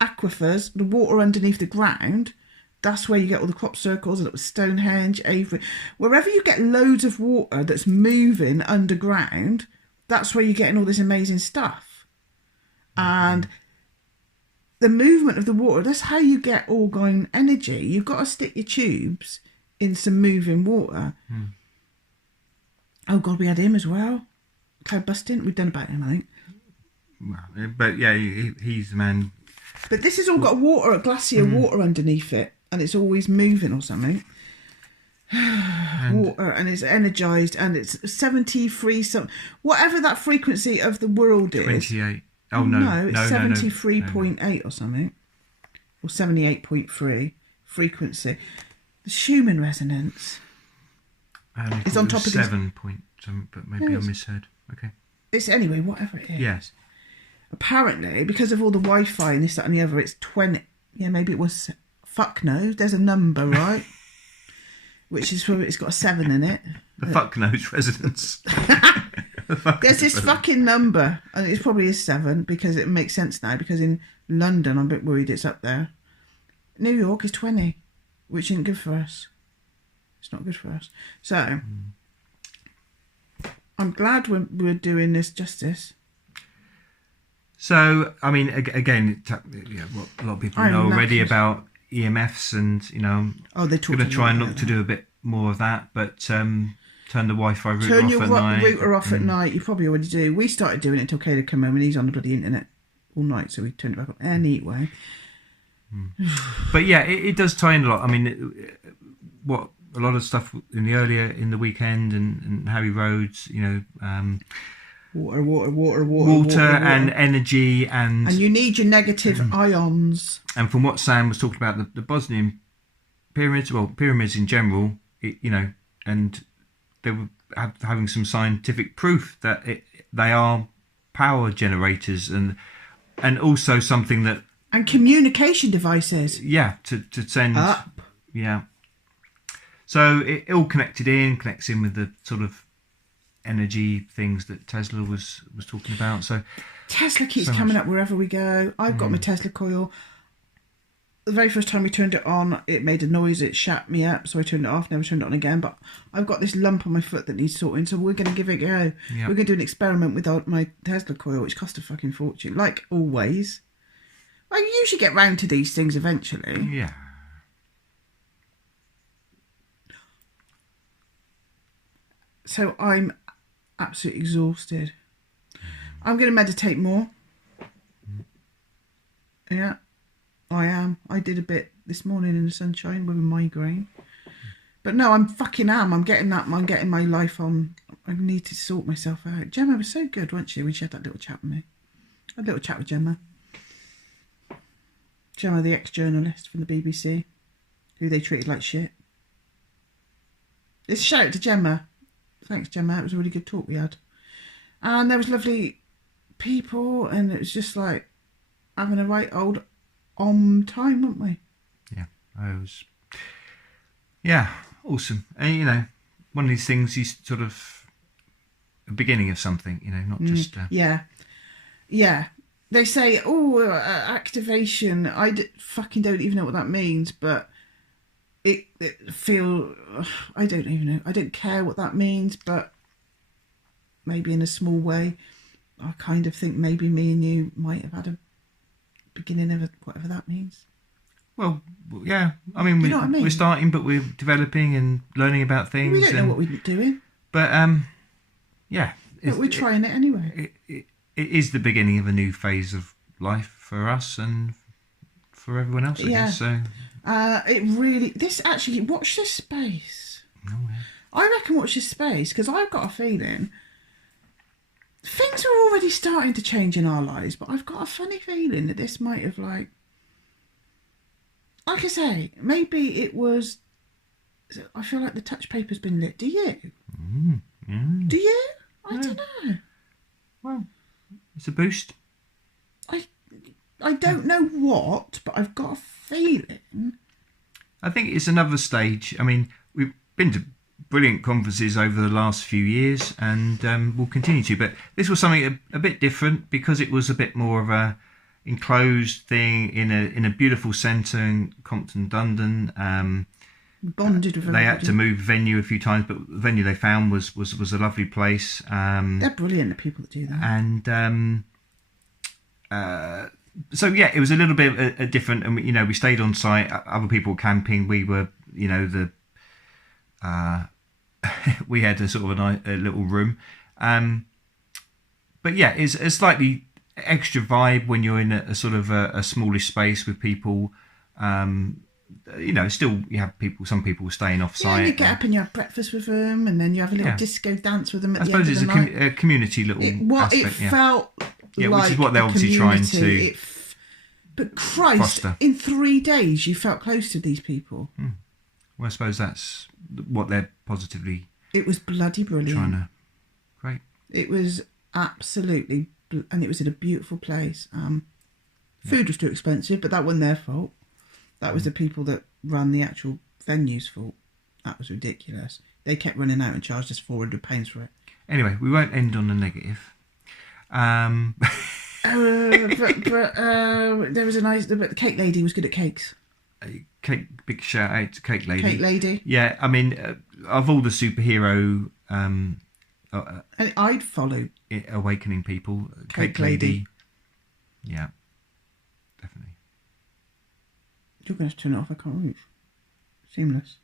Aquifers. The water underneath the ground. That's where you get all the crop circles, and it was Stonehenge, Avery. Wherever you get loads of water that's moving underground, that's where you're getting all this amazing stuff. And the movement of the water, that's how you get orgone energy. You've got to stick your tubes in some moving water. Oh, God, we had him as well. Cloud busting. We've done about him, I think. Well, but, yeah, he's the man. But this has all got water, glacier water underneath it. And it's always moving or something. Water, and it's energised, and it's 73 something. Whatever that frequency of the world is. 28. Oh, no. No, it's 73.8 or something. Or 78.3 frequency. The Schumann resonance. It's on top of 7 point something, but maybe I misheard. Okay. It's anyway, whatever it is. Yes. Apparently, because of all the Wi-Fi and this, that and the other, it's 20. Yeah, maybe it was... Fuck knows. There's a number, right? Which is probably, it's got a 7 in it. The fuck knows resonance. There's this fucking number, and it probably is 7 because it makes sense now. Because in London, I'm a bit worried it's up there. New York is 20, which isn't good for us. It's not good for us. So, I'm glad we're doing this justice. So, I mean, again, what a lot of people know already about EMFs, and, you know, I'm going to try and look to do a bit more of that, but turn the Wi-Fi router off at night. Turn your router off at night. You probably already do. We started doing it until Caleb came home, and he's on the bloody internet all night, so we turned it back on anyway. But yeah, it does tie in a lot. I mean, what a lot of stuff in the weekend, and Harry Rhodes, you know, water and energy, and you need your negative ions. And from what Sam was talking about, the Bosnian pyramids, well, pyramids in general, you know, and they were having some scientific proof that they are power generators, and also something that, and communication devices. Yeah, to send up. Yeah. So it all connects in with the sort of energy things that Tesla was talking about. So Tesla keeps coming up wherever we go. I've got my Tesla coil. The very first time we turned it on, it made a noise. It shat me up, so I turned it off. Never turned it on again. But I've got this lump on my foot that needs sorting, so we're going to give it a go. Yep. We're going to do an experiment with my Tesla coil, which cost a fucking fortune, like always. I usually get round to these things eventually. Yeah. So I'm absolutely exhausted. I'm going to meditate more. Yeah, I am. I did a bit this morning in the sunshine with a migraine. But no, I'm getting that. I'm getting my life on. I need to sort myself out. Gemma was so good, wasn't she, when she had that little chat with me? I had a little chat with Gemma. Gemma, the ex-journalist from the BBC, who they treated like shit. Let's shout out to Gemma. Thanks, Gemma. It was a really good talk we had. And there was lovely people, and it was just like having a right old time, weren't we? Yeah, I was. Yeah, awesome. And, you know, one of these things is sort of a beginning of something, you know, not just... Yeah. They say, activation. I fucking don't even know what that means, but I don't even know. I don't care what that means, but maybe in a small way, I kind of think maybe me and you might have had a beginning of whatever that means. Well, yeah. I mean, we're starting, but we're developing and learning about things. We don't know what we're doing. But, yeah. But we're trying it anyway. It is the beginning of a new phase of life for us and for everyone else, I guess. So. Watch this space. Oh, yeah. I reckon watch this space, because I've got a feeling things are already starting to change in our lives, but I've got a funny feeling that this might have like I say, maybe it was. I feel like the touch paper's been lit. Do you? Do you? I don't know. Well, it's a boost. I don't know what, but I've got a feeling. I think it's another stage. I mean, we've been to brilliant conferences over the last few years, and we'll continue to. But this was something a bit different because it was a bit more of a enclosed thing in a beautiful centre in Compton, Dundon. Bonded with they had to move venue a few times, but the venue they found was a lovely place. They're brilliant, the people that do that. And so yeah, it was a little bit a different, and we stayed on site. Other people were camping. We were, we had a sort of a little room. But yeah, it's a slightly extra vibe when you're in a sort of a smallish space with people. Still you have some people staying off site. Yeah, you get up and you have breakfast with them, and then you have a little disco dance with them at the end of the night. I suppose it's a community little aspect. It felt like which is what they're obviously trying to. But Christ, foster. In 3 days you felt close to these people. Well, I suppose that's what they're positively. It was bloody brilliant. Great. It was absolutely, and it was in a beautiful place. Food was too expensive, but that wasn't their fault. That was the people that run the actual venue's fault. That was ridiculous. They kept running out and charged us £400 for it. Anyway, we won't end on a negative. But there was but the cake lady was good at cakes. Big shout out to Cake Lady. Cake Lady. Yeah, I mean, of all the superhero, and I'd follow awakening people. Cake Lady. Yeah, definitely. You're going to have to turn it off. I can't reach. Seamless.